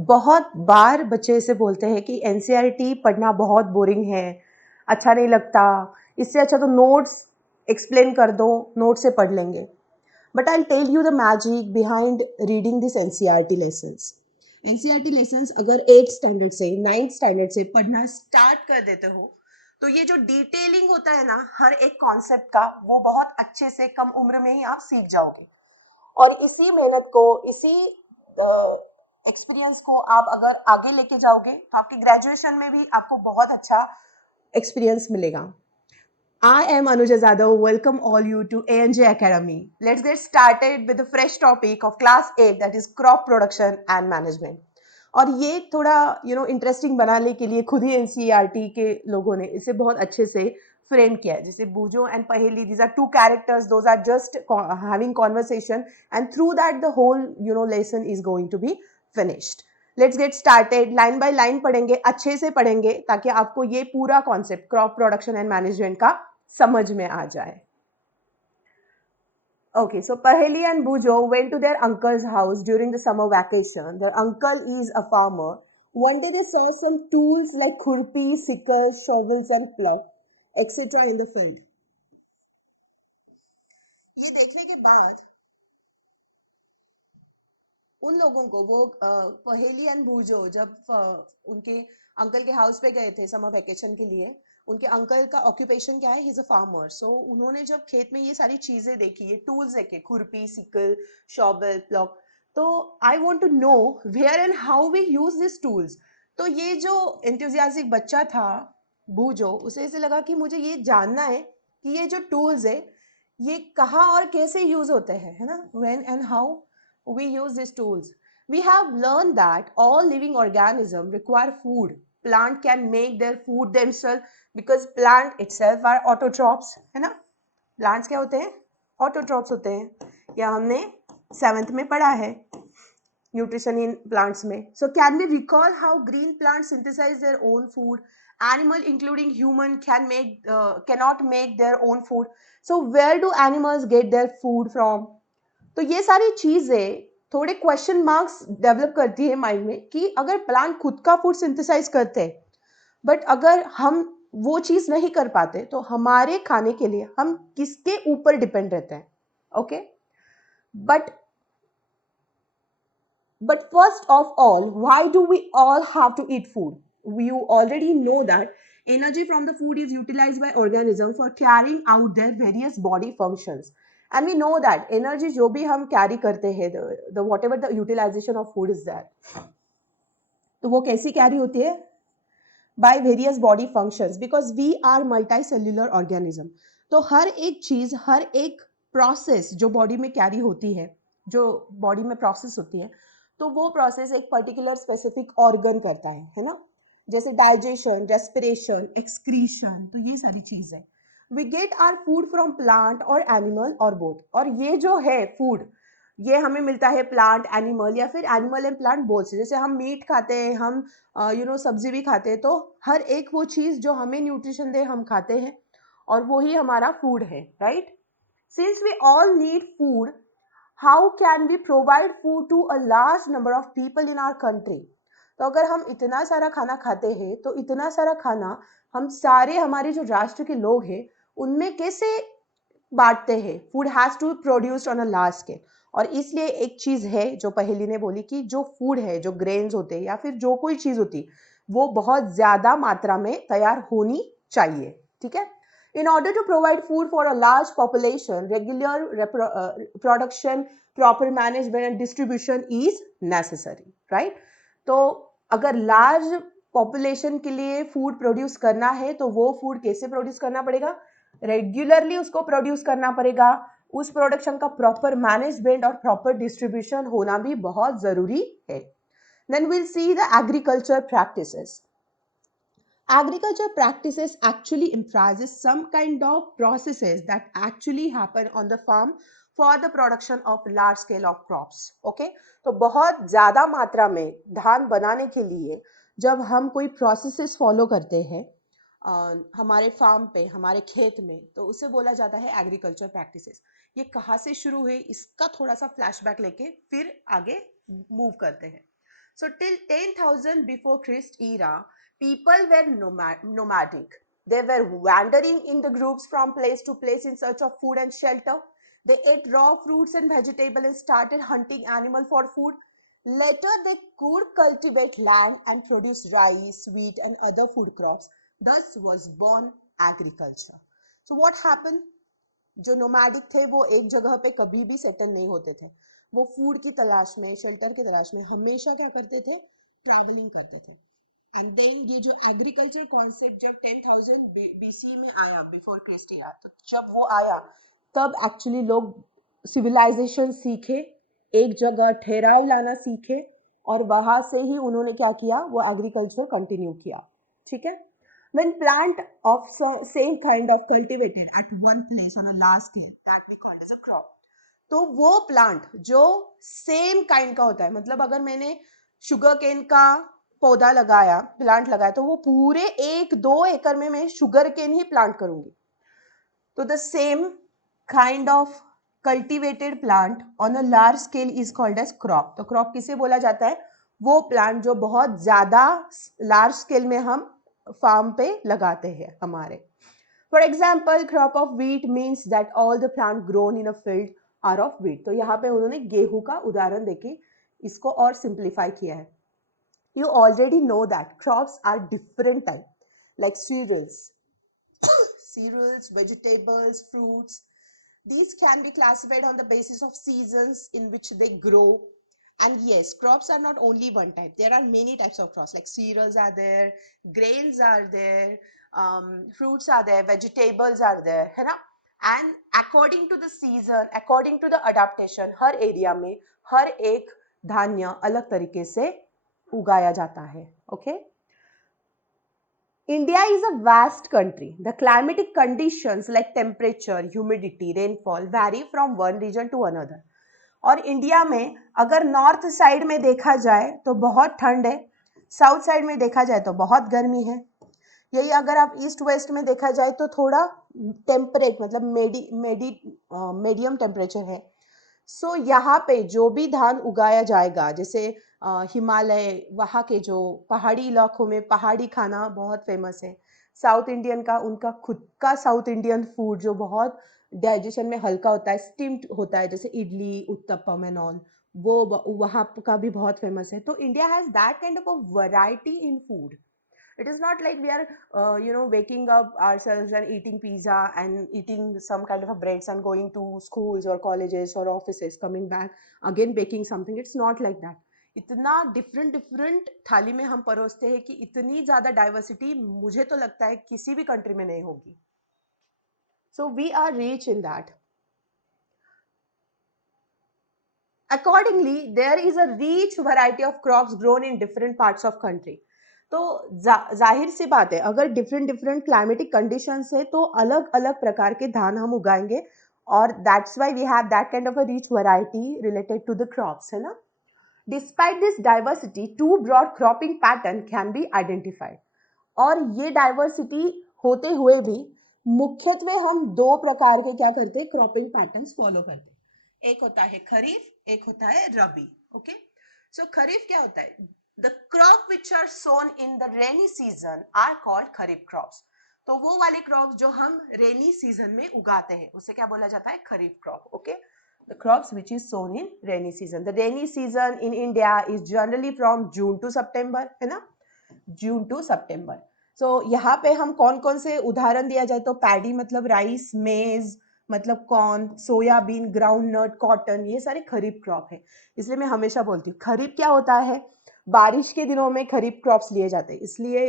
बहुत बार बच्चे ऐसे बोलते हैं कि एनसीईआरटी पढ़ना बहुत बोरिंग है, अच्छा नहीं लगता, इससे अच्छा तो नोट्स एक्सप्लेन कर दो, नोट से पढ़ लेंगे। But I tell you the magic behind reading this NCERT lessons. NCERT lessons अगर 8th स्टैंडर्ड से 9th स्टैंडर्ड से पढ़ना स्टार्ट कर देते हो, तो ये जो डिटेलिंग होता है ना हर एक कॉन्सेप्ट का, वो बहुत अच्छे से कम उम्र में ही आप सीख जाओगे। और इसी मेहनत को, इसी एक्सपीरियंस को आप अगर आगे लेके जाओगे तो आपकी ग्रेजुएशन में भी आपको बहुत अच्छा एक्सपीरियंस मिलेगा। I am Anuja Jadhav. Welcome all you to ANJ Academy. Let's get started with the fresh topic of class 8, that is crop production and management. और ये थोड़ा इंटरेस्टिंग बनाने के लिए खुद ही एनसीईआरटी के लोगों ने इसे बहुत अच्छे से फ्रेम किया है। जैसे Boojho and Paheli, these are two characters, those are just having conversation, and through that the whole lesson is going to be finished. Let's get started. Line by line पढ़ेंगे, अच्छे से पढ़ेंगे, ताकि आपको ये पूरा concept crop production and management का समझ में आ जाए। Okay, so Paheli and Bujo went to their uncle's house during the summer vacation. Their uncle is a farmer. One day they saw some tools like khurpi, sickles, shovels and plough, etc. in the field. ये देखने के बाद उन लोगों को वो पहेली and बूजो जब उनके अंकल के हाउस पे गए थे समर वेकेशन के लिए। उनके अंकल का ऑक्यूपेशन क्या है, ही इज अ फार्मर। सो उन्होंने जब खेत में ये सारी चीजें देखी, ये टूल्स देखे, खुरपी, सिकल, शॉवल, प्लॉक, तो I want to know where and how we use this tools. तो ये जो एंथुजियास्टिक बच्चा था बूजो, उसे ऐसे लगा कि मुझे ये जानना है कि ये जो टूल्स है ये कहाँ और कैसे यूज होते हैं, है ना, when and how we use these tools. We have learned that all living organisms require food. Plant can make their food themselves because plant itself are autotrophs, है ना। प्लांट्स क्या होते हैं, ऑटोट्रॉप्स होते हैं, या हमने 7th में पढ़ा है न्यूट्रिशन इन प्लांट्स में। So can we recall how green plant synthesize their own food? Animal including human cannot make their own food. So where do animals get their food from? तो ये सारी चीजें थोड़े question marks develop करती है mind में कि अगर प्लांट खुद का फूड सिंथेसाइज करते हैं, बट अगर हम वो चीज नहीं कर पाते तो हमारे खाने के लिए हम किसके ऊपर डिपेंड रहते हैं? Okay, but first of all, why do we all have to eat food? You already know that energy from the food is utilized by organism for carrying out their various body functions. And we know that energy जो भी हम carry करते हैं, the whatever the utilization of food is there, तो वो कैसी carry होती है? By various body functions, because we are multicellular organism. तो हर एक चीज, हर एक प्रोसेस जो बॉडी में कैरी होती है, जो बॉडी में प्रोसेस होती है, तो वो प्रोसेस एक पर्टिकुलर स्पेसिफिक ऑर्गन करता है ना। जैसे डाइजेशन, रेस्पिरेशन, एक्सक्रीशन, तो ये सारी चीज है। We get our food from plant और एनिमल और बोथ। और ये जो है फूड, ये हमें मिलता है प्लांट, एनिमल, या फिर एनिमल एंड प्लांट बोथ से। जैसे हम मीट खाते हैं, हम सब्जी भी खाते हैं, तो हर एक वो चीज जो हमें न्यूट्रिशन दे हम खाते हैं, और वो ही हमारा फूड है, right. Since we all need food, how can we provide food to a large number of people in our country? तो अगर हम इतना सारा खाना खाते हैं, तो इतना सारा खाना हम सारे हमारे जो राष्ट्र के लोग हैं उनमें कैसे बांटते हैं? Food has to produced on a large scale. और इसलिए एक चीज है जो पहेली ने बोली कि जो फूड है, जो ग्रेन्स होते हैं या फिर जो कोई चीज होती, वो बहुत ज्यादा मात्रा में तैयार होनी चाहिए, ठीक है। In order to provide food for a large population, regular production, proper management and distribution is necessary, right? तो अगर लार्ज पॉपुलेशन के लिए फूड प्रोड्यूस करना है, तो वो फूड कैसे प्रोड्यूस करना पड़ेगा? रेगुलरली उसको प्रोड्यूस करना पड़ेगा। उस प्रोडक्शन का प्रॉपर मैनेजमेंट और प्रॉपर डिस्ट्रीब्यूशन होना भी बहुत जरूरी है। Then we'll see the agriculture practices. Agriculture practices actually emphasizes some kind of processes that actually happen on the farm for the production of large scale of crops. Okay, तो बहुत ज्यादा मात्रा में धान बनाने के लिए जब हम कोई प्रोसेसेस फॉलो करते हैं हमारे फार्म पे, हमारे खेत में, तो उसे बोला जाता है एग्रीकल्चर प्रैक्टिसेस। ये कहाँ से शुरू हुई, इसका थोड़ा सा फ्लैशबैक लेके फिर आगे मूव करते हैं। So till 10,000 before Christ era, people were nomadic. They were wandering in the groups from place to place in search of food and shelter. They ate raw fruits and vegetables and started hunting animal for food. Later, they could cultivate land and produce rice, wheat, and other food crops. Thus was born agriculture. So what happened? जो nomadic थे वो एक जगह पे कभी भी settle नहीं होते थे. वो फूड की तलाश में, शेल्टर की तलाश में हमेशा क्या करते थे? ट्रैवलिंग करते थे. एंड देन ये जो एग्रीकल्चर कॉन्सेप्ट जब 10,000 बीसी में आया, बिफोर क्रिस्ट आया, तो जब वो आया तब एक्चुअली लोग सिविलाइजेशन सीखे, एक जगह ठहराव लाना सीखे, और वहां से ही उन्होंने क्या किया? वो एग्रीकल्चर कंटिन्यू किया. ठीक है. When plant of same kind of cultivated at one place on a large scale, that we called as a crop. तो वो प्लांट जो सेम काइंड का होता है, मतलब अगर मैंने शुगर केन का पौधा लगाया, प्लांट लगाया, तो वो पूरे 1-2 एकड़ में मैं शुगर केन ही प्लांट करूंगी. तो the same kind of cultivated plant on a large scale is called as crop. तो क्रॉप किसे बोला जाता है? वो प्लांट जो बहुत ज्यादा लार्ज स्केल में हम फार्म पे लगाते हैं हमारे. For example, crop of wheat means that all the plant grown in a field are of wheat. तो यहाँ पे उन्होंने गेहूं का उदाहरण देके इसको और सिंप्लीफाई किया है. You already know that crops are different type, like cereals, vegetables, fruits. These can be classified on the basis of seasons in which they grow. And yes, crops are not only one type. There are many types of crops, like cereals are there, grains are there, fruits are there, vegetables are there, है ना? And according to the season, according to the adaptation, her area में हर एक धान्य अलग तरीके से उगाया जाता है. Okay? India is a vast country. The climatic conditions like temperature, humidity, rainfall vary from one region to another. और इंडिया में अगर नॉर्थ साइड में देखा जाए तो बहुत ठंड है, साउथ साइड में देखा जाए तो बहुत गर्मी है. यही अगर आप ईस्ट वेस्ट में देखा जाए तो थोड़ा टेम्परेट, मतलब मीडियम टेम्परेचर है. सो यहाँ पे जो भी धान उगाया जाएगा, जैसे हिमालय, वहाँ के जो पहाड़ी इलाकों में पहाड़ी खाना बहुत फेमस है. साउथ इंडियन का उनका खुद का साउथ इंडियन फूड जो बहुत डाइजेशन में हल्का होता है, स्टीम्ड होता है, जैसे इडली, उत्तपम एंड ऑल, वो वहाँ का भी बहुत फेमस है. तो India has that kind of a variety in food. It is not like we are waking up ourselves and eating pizza and eating some kind of a breads and going to schools or colleges or offices, coming back again baking something. It's not like that. इतना different थाली में हम परोसते हैं कि इतनी ज्यादा diversity मुझे तो लगता है किसी भी कंट्री में नहीं होगी. So we are rich in that. Accordingly, there is a rich variety of crops grown in different parts of country. तो जाहिर सी बात है, अगर डिफरेंट क्लाइमेटिक कंडीशंस है तो अलग अलग प्रकार के धान हम उगाएंगे, और that's why we have that kind of a rich variety related to the crops, है ना. Despite this diversity, two broad cropping pattern can be identified. और ये डाइवर्सिटी होते हुए भी मुख्यत्वे हम दो प्रकार के क्या करते हैं? क्रॉपिंग पैटर्न्स फॉलो करते हैं. एक होता है खरीफ, एक होता है रबी. ओके. सो खरीफ क्या होता है? The crop which are sown in the rainy season are called kharif crops. तो वो वाले क्रॉप्स जो हम रेनी सीजन में उगाते हैं उसे क्या बोला जाता है? Kharif crop. Okay. The crops which is sown in rainy season. The rainy season in India is generally from June to September, है ना? जून टू सितंबर. सो यहाँ पे हम कौन कौन से उदाहरण दिया जाए तो पैडी मतलब राइस, मेज मतलब corn, soybean, ground nut, cotton, ये सारे खरीफ क्रॉप है. इसलिए मैं हमेशा बोलती हूँ खरीफ क्या होता है? बारिश के दिनों में खरीफ क्रॉप्स लिए जाते हैं. इसलिए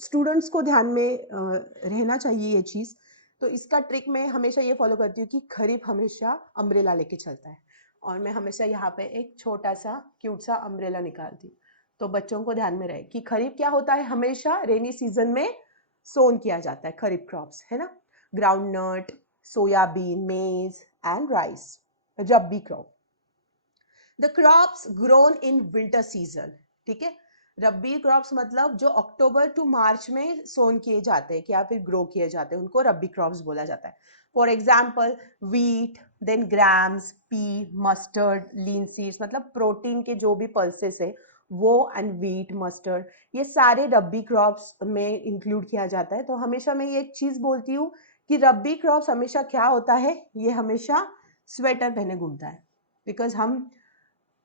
स्टूडेंट्स को ध्यान में रहना चाहिए ये चीज़. तो इसका ट्रिक मैं हमेशा ये फॉलो करती हूँ कि खरीफ हमेशा अम्ब्रेला लेके चलता है, और मैं हमेशा यहाँ पे एक छोटा सा क्यूट सा अम्ब्रेला निकालती हूँ. तो बच्चों को ध्यान में रहे कि खरीफ क्या होता है? हमेशा रेनी सीजन में सोन किया जाता है खरीफ क्रॉप्स, है ना. ग्राउंड नट, सोयाबीन, मेज and rice, rabi crop. The crops grown in winter season. ठीक है. रबी क्रॉप्स मतलब जो अक्टूबर टू मार्च में सोन किए जाते हैं या फिर ग्रो किए जाते हैं, उनको रबी क्रॉप्स बोला जाता है. For example wheat, then grams, pea, mustard, linseeds, मतलब प्रोटीन के जो भी पल्सेस है वो एंड वीट, मस्टर्ड, ये सारे रब्बी क्रॉप्स में इंक्लूड किया जाता है। तो हमेशा मैं ये चीज़ बोलती हूँ कि रब्बी क्रॉप्स हमेशा क्या होता है, ये हमेशा स्वेटर पहने घूमता है, बिकॉज हम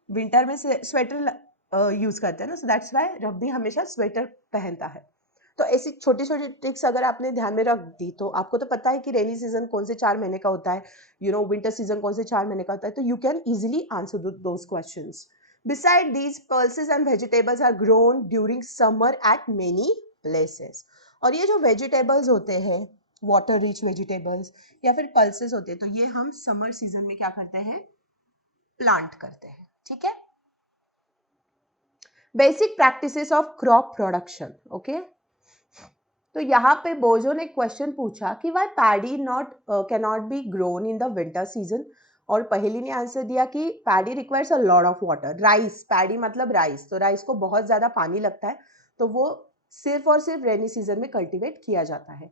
विंटर में स्वेटर यूज करते हैं ना, सो दैट्स वाई रब्बी हमेशा स्वेटर पहनता है। तो ऐसी छोटी छोटी ट्रिक्स अगर आपने ध्यान में रख दी, तो आपको तो पता है कि रेनी सीजन कौन से 4 महीने का होता है, विंटर सीजन कौन से 4 महीने का होता है, तो you can easily answer those questions. Besides these, pulses and vegetables are grown during summer at many places. और ये जो वेजिटेबल्स होते हैं, वाटर रिच वेजिटेबल्स या फिर पल्सेस होते हैं, तो ये हम समर सीजन में क्या करते हैं, प्लांट करते हैं। ठीक है, basic practices of crop production. Okay, तो यहाँ पे बोजो ने क्वेश्चन पूछा कि why paddy not cannot be grown in the winter season, और पहली ने आंसर दिया कि paddy requires a lot of water. Rice, paddy मतलब राइस, तो राइस को बहुत ज्यादा पानी लगता है, तो वो सिर्फ और सिर्फ रेनी सीजन में कल्टीवेट किया जाता है।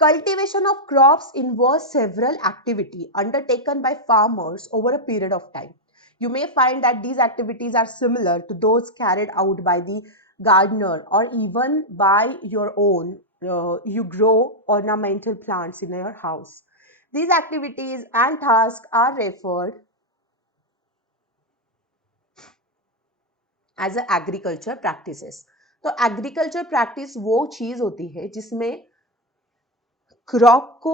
Cultivation of crops involves several activities undertaken by farmers over a period of time. You may find that these activities are similar to those carried out by the gardener or even by your own. You grow ornamental plants in your house. These activities and tasks are referred as a agriculture practices. तो agriculture practice वो चीज होती है जिसमें crop को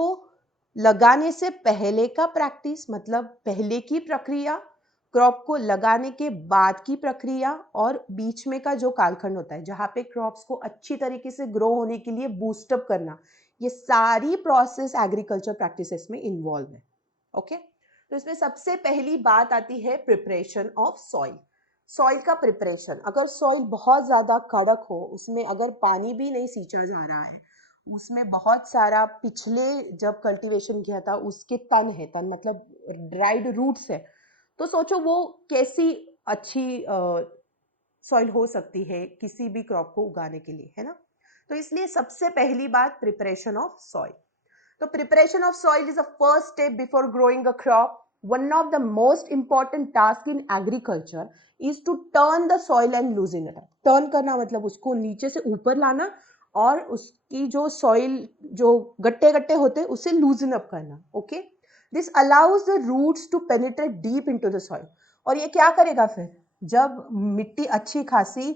लगाने से पहले का प्रैक्टिस, मतलब पहले की प्रक्रिया, क्रॉप को लगाने के बाद की प्रक्रिया, और बीच में का जो कालखंड होता है जहां पे क्रॉप्स को अच्छी तरीके से ग्रो होने के लिए बूस्टअप करना, ये सारी प्रोसेस एग्रीकल्चर प्रैक्टिसेस में इन्वॉल्व है। ओके, तो इसमें सबसे पहली बात आती है प्रिपरेशन ऑफ सॉइल। सॉइल का प्रिपरेशन, अगर सॉइल बहुत ज्यादा कड़क हो, उसमें अगर पानी भी नहीं सींचा जा रहा है, उसमें बहुत सारा पिछले जब कल्टीवेशन किया था उसके तन है, तन मतलब ड्राइड रूट्स है, तो सोचो वो कैसी अच्छी सॉइल हो सकती है किसी भी क्रॉप को उगाने के लिए, है ना। तो इसलिए सबसे पहली बात प्रिपरेशन ऑफ सॉइल। तो preparation of soil is a first step before growing a crop. One of the most important task in agriculture is to turn the soil and loosen it up. Turn करना मतलब उसको नीचे से ऊपर लाना, और उसकी जो सॉइल जो गट्टे गट्टे होते हैं उसे लूजन अप करना। Okay, this allows the roots to penetrate deep into the soil. और ये क्या करेगा फिर, जब मिट्टी अच्छी खासी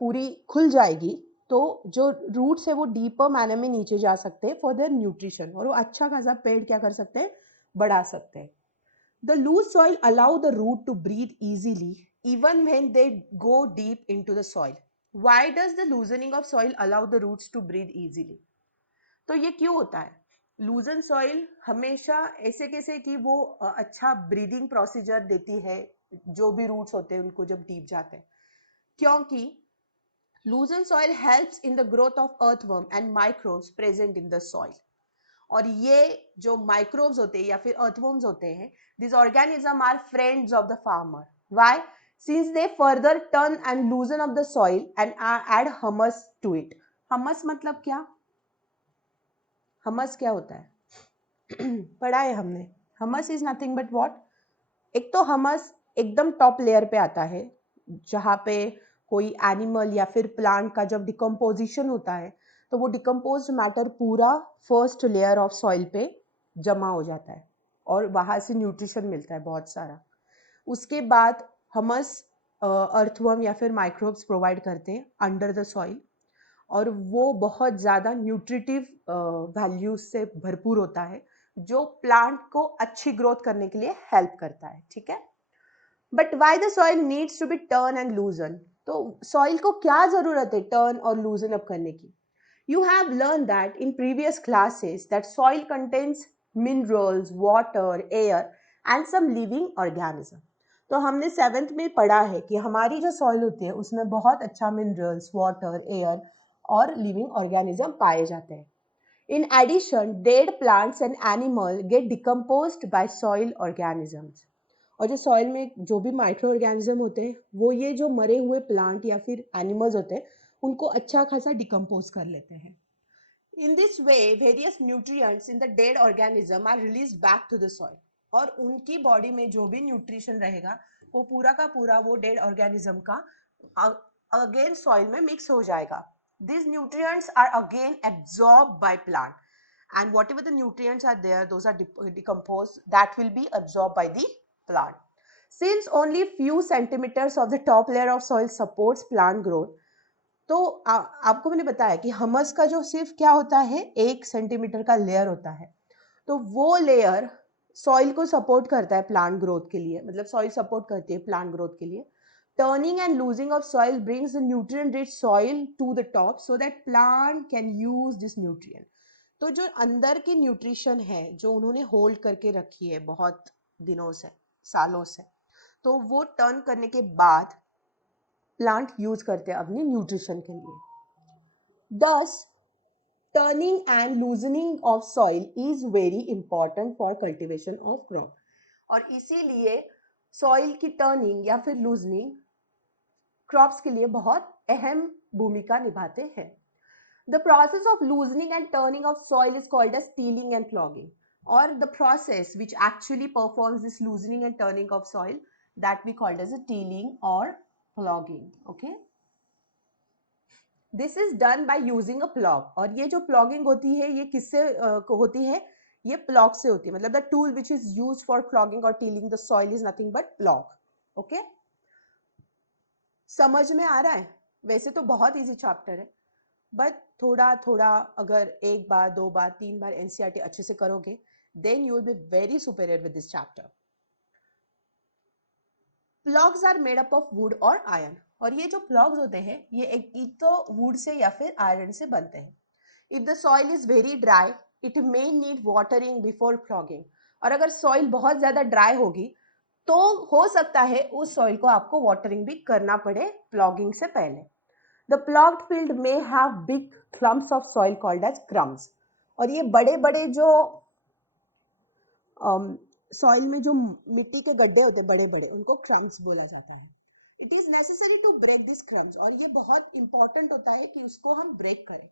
पूरी खुल जाएगी, तो जो रूट्स है वो डीपर मैनर में नीचे जा सकते हैं फॉर देयर न्यूट्रिशन, और वो अच्छा खासा पेड़ क्या कर सकते हैं, बढ़ा सकते हैं। The loose soil allow the root to breathe easily even when they go deep into the soil. Why does the loosening of soil allow the roots to breathe easily? तो ये क्यों होता है, लूजन सॉइल हमेशा ऐसे कैसे कि वो अच्छा ब्रीदिंग प्रोसीजर देती है जो भी रूट्स होते हैं उनको जब डीप जाते हैं, क्योंकि loosened soil helps in the growth of earthworm and microbes present in the soil. और ये जो माइक्रोब्स होते हैं या फिर अर्थवर्म्स होते हैं, this organism are friends of the farmer. Why? Since they further turn and loosen of the soil and add humus to it. Humus मतलब क्या, हमस क्या होता है पढ़ा है हमने। Humus is nothing but what, एक तो हमस एकदम टॉप लेयर पे आता है जहाँ पे कोई एनिमल या फिर प्लांट का जब डिकम्पोजिशन होता है, तो वो डिकम्पोज्ड मैटर पूरा फर्स्ट लेयर ऑफ सॉइल पे जमा हो जाता है और वहाँ से न्यूट्रिशन मिलता है बहुत सारा। उसके बाद हमस अर्थवर्म या फिर माइक्रोब्स प्रोवाइड करते हैं अंडर द सॉइल, और वो बहुत ज़्यादा न्यूट्रिटिव वैल्यूज से भरपूर होता है जो प्लांट को अच्छी ग्रोथ करने के लिए हेल्प करता है। ठीक है, but why the soil needs to be turn and loosen, तो सॉइल को क्या जरूरत है टर्न और लूजन अप करने की। You have learn that in previous classes that soil contains minerals, water, air and some living organism. तो हमने 7th में पढ़ा है कि हमारी जो सॉइल होती है उसमें बहुत अच्छा मिनरल्स, वाटर, एयर और लिविंग ऑर्गेनिज्म पाए जाते हैं। In addition, dead plants and animals get decomposed by soil organisms. और जो सॉइल में जो भी माइक्रो ऑर्गेनिज्म होते हैं वो ये जो मरे हुए प्लांट या फिर एनिमल्स होते हैं उनको अच्छा खासा डिकम्पोज कर लेते हैं। In this way various nutrients in the dead organism are released back to the soil, और उनकी बॉडी में जो भी न्यूट्रिशन रहेगा वो पूरा का पूरा वो डेड ऑर्गेनिज्म का अगेन सॉइल में मिक्स हो जाएगा. These nutrients are again absorbed by plant, and whatever the nutrients are there, those are decomposed, that will be absorbed by the plant. Since only few centimeters of the top layer of soil supports plant growth, तो आपको मैंने बताया कि हमस का जो सिर्फ क्या होता है, 1 सेंटीमीटर का लेयर होता है, तो वो लेयर सॉइल को सपोर्ट करता है प्लांट ग्रोथ के लिए, मतलब सॉइल सपोर्ट करती है प्लांट ग्रोथ के लिए. Turning and loosening of soil brings the nutrient rich soil to the top so that plant can use this nutrient. तो जो अंदर की न्यूट्रिशन है जो उन्होंने होल्ड करके रखी है बहुत दिनों से, सालों से, तो वो टर्न करने के बाद प्लांट यूज करते हैं अपने न्यूट्रिशन के लिए. Thus, turning and loosening of soil is very important for cultivation of crop. और इसीलिए सॉइल की टर्निंग या फिर लूजनिंग क्रॉप्स के लिए बहुत अहम भूमिका निभाते हैं. The process of loosening and turning of soil is called as tilling and clogging, or the process which actually performs this loosening and turning of soil, that we called as a tilling or clogging. Okay. This is done by using a plough. और ये जो plogging होती है ये किससे होती है, ये प्लॉग से होती है. मतलब the tool which is used for ploughing or tilling the soil is nothing but plough. Okay, समझ में आ रहा है? वैसे तो बहुत इजी चैप्टर है, बट थोड़ा थोड़ा अगर एक बार, दो बार, तीन बार एनसीईआरटी अच्छे से करोगे, then you will be very superior with this chapter. Ploughs are made up of wood or iron. और ये जो प्लॉग्स होते हैं ये एक तो वुड से या फिर आयरन से बनते हैं. If the soil is very dry it may need watering before plogging. और अगर सॉइल बहुत ज्यादा ड्राई होगी तो हो सकता है उस सॉइल को आपको वाटरिंग भी करना पड़े प्लॉगिंग से पहले. The ploughed field may have big clumps of soil called as crumbs. और ये बड़े बड़े जो सॉइल में जो मिट्टी के गड्ढे होते हैं बड़े बड़े, उनको क्रम्स बोला जाता है. It is necessary to break this crumbs. और ये बहुत इंपॉर्टेंट होता है कि उसको हम ब्रेक करें.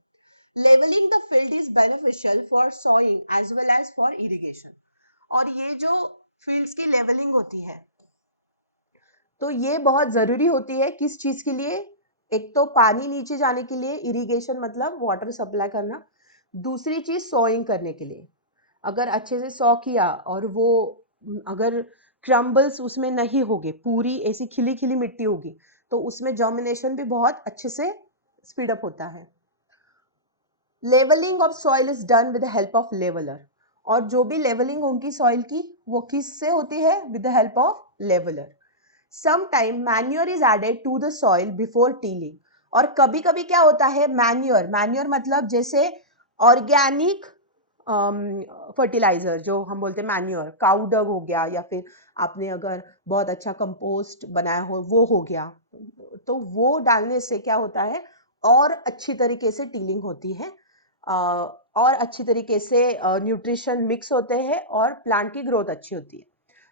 Levelling the field is beneficial for sowing as well as for irrigation. और ये जो फील्ड्स की लेवलिंग होती है तो ये बहुत जरूरी होती है किस चीज के लिए? एक तो पानी नीचे जाने के लिए, इरिगेशन मतलब वाटर सप्लाई करना. दूसरी चीज सॉइंग करने के लिए. अगर अच्छे से सॉ किया और वो अगर क्रम्बल्स उसमें नहीं होगे, पूरी ऐसी खिली खिली मिट्टी होगी, तो उसमें जर्मिनेशन भी बहुत अच्छे से स्पीड अप होता है. Levelling of soil is done with the help of leveller. और जो भी लेवलिंग होगी सॉइल की वो किससे होती है? With the help of leveller. Sometime manure is added to the soil before tilling. और कभी कभी क्या होता है, मैन्योर, मैन्योर मतलब जैसे ऑर्गेनिक फर्टिलाइजर जो हम बोलते हैं मैन्योर, काउ डग हो गया, या फिर आपने अगर बहुत अच्छा कंपोस्ट बनाया हो वो हो गया, तो वो डालने से क्या होता है, और अच्छी तरीके से टीलिंग होती है, और अच्छी तरीके से न्यूट्रिशन मिक्स होते हैं और प्लांट की ग्रोथ अच्छी होती है.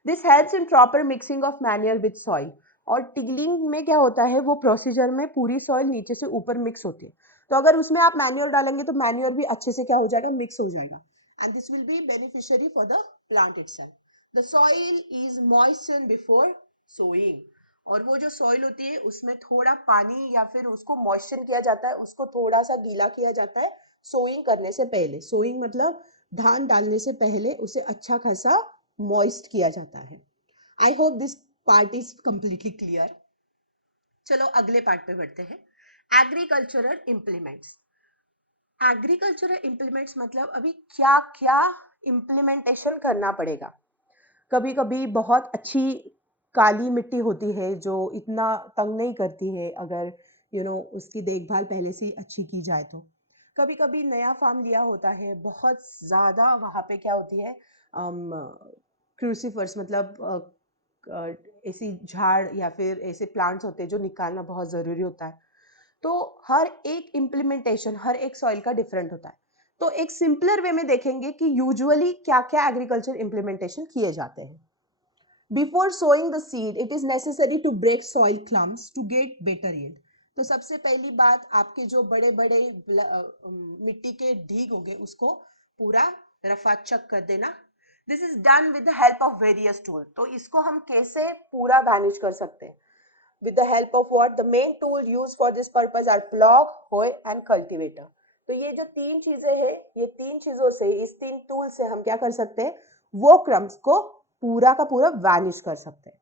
This helps in proper mixing of manure with soil. और टिगलिंग में क्या होता है, वो प्रोसीजर में पूरी सॉइल नीचे से ऊपर मिक्स होती है. तो अगर उसमें आप मैन्योर डालेंगे तो मैन्योर भी अच्छे से क्या हो जाएगा, मिक्स हो जाएगा. And this will be beneficiary for the plant itself. The soil is moisten before sowing. और वो जो सॉइल होती है उसमें थोड़ा पानी या फिर उसको मॉइस्चर किया जाता है, उसको थोड़ा सा गीला किया जाता है सोइंग करने से पहले. सोइंग मतलब धान डालने से पहले उसे अच्छा खासा मॉइस्ट किया जाता है. I hope this part is completely clear. चलो अगले पार्ट पे बढ़ते हैं. Agricultural implements. एग्रीकल्चरल इम्प्लीमेंट्स मतलब अभी क्या क्या इम्प्लीमेंटेशन करना पड़ेगा. कभी कभी बहुत अच्छी काली मिट्टी होती है जो इतना तंग नहीं करती है अगर उसकी देखभाल पहले से ही अच्छी की जाए तो. कभी कभी नया फार्म लिया होता है, बहुत ज़्यादा वहाँ पे क्या होती है, क्रूसीफर्स मतलब ऐसी झाड़ या फिर ऐसे प्लांट्स होते हैं जो निकालना बहुत ज़रूरी होता है. तो हर एक इम्प्लीमेंटेशन हर एक सॉइल का डिफरेंट होता है. तो एक सिंपलर वे में देखेंगे कि यूजुअली क्या क्या एग्रीकल्चर इम्प्लीमेंटेशन किए जाते हैं. Before sowing the seed it is necessary to break soil clumps to get better yield. तो सबसे पहली बात, आपके जो बड़े बड़े मिट्टी के ढीग होंगे उसको पूरा रफाचक कर देना. This is done with the help of various tool. तो इसको हम कैसे पूरा मैनेज कर सकते हैं? with the help of what? The main tool used for this purpose are plough, hoe and cultivator. तो ये जो तीन चीजें हैं, ये तीन चीजों से, इस तीन टूल से हम क्या कर सकते हैं? वो क्रम्स को पूरा का पूरा वैनिश कर सकते हैं.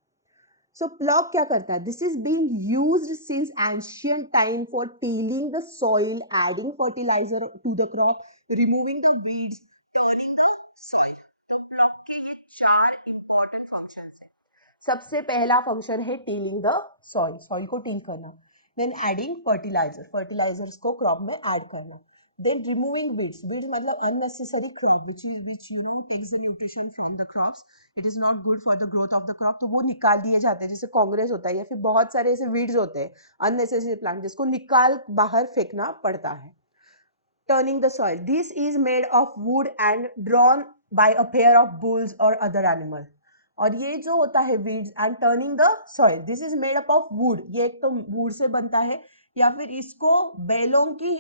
So plough क्या करता है? This is being used since ancient time for tilling the soil, adding fertilizer to the crop, removing the weeds, turning the soil. तो plough के ये चार important functions हैं. सबसे पहला फंक्शन है टीलिंग द सॉइल, सॉइल को टील करना. देन एडिंग फर्टिलाइजर, फर्टिलाइजर्स को क्रॉप में ऐड करना. देन रिमूविंग वीड्स, वीड्स मतलब unnecessary crop which takes the nutrition from the crops, it is not good for the growth of the crop, तो वो निकाल दिए जाते हैं. जैसे कांग्रेस होता है या फिर बहुत सारे ऐसे वीड्स होते हैं अननेसेसरी प्लांट, जिसको निकाल बाहर फेंकना पड़ता है. Turning the soil, this is made of would and drawn by a pair of bulls और अदर एनिमल. और ये जो होता है weeds and turning the soil, this is made up of would, ये एक तो वुड से बनता है या फिर इसको बैलों की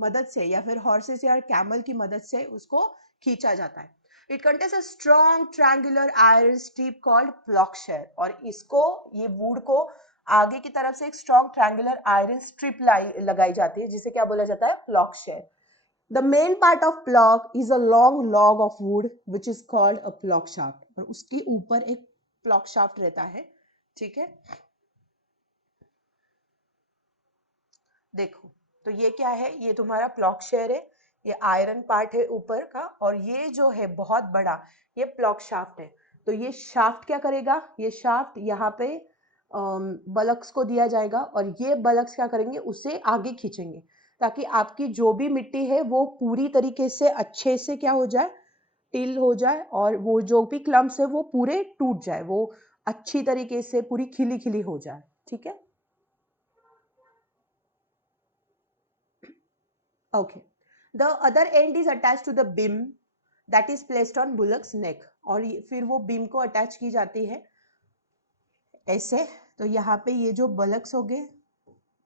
मदद से या फिर हॉर्सेस या कैमल की मदद से उसको खींचा जाता है. It contains a strong triangular iron strip called ploughshare. और इसको, ये वुड को आगे की तरफ से एक स्ट्रॉन्ग ट्रायंगुलर आयरन स्ट्रिप लगाई जाती है, जिसे क्या बोला जाता है? प्लॉक्शेयर. The main part of plough is a long log of wood which is called a plough shaft. और उसके ऊपर एक plough shaft रहता है. ठीक है, देखो तो ये क्या है? ये तुम्हारा प्लॉक्शेयर है, ये आयरन पार्ट है ऊपर का, और ये जो है बहुत बड़ा, ये प्लॉक शाफ्ट है. तो ये शाफ्ट क्या करेगा? ये शाफ्ट यहाँ पे बलक्स को दिया जाएगा और ये बलक्स क्या करेंगे? उसे आगे खींचेंगे ताकि आपकी जो भी मिट्टी है वो पूरी तरीके से अच्छे से क्या हो जाए? टिल हो जाए, और वो जो भी क्लम्प्स है वो पूरे टूट जाए, वो अच्छी तरीके से पूरी खिली खिली हो जाए. ठीक है, okay. The other end is attached to the beam that is placed on bullock's neck. और फिर वो बीम को अटैच की जाती है ऐसे. तो यहाँ पे ये जो बलक्स हो गए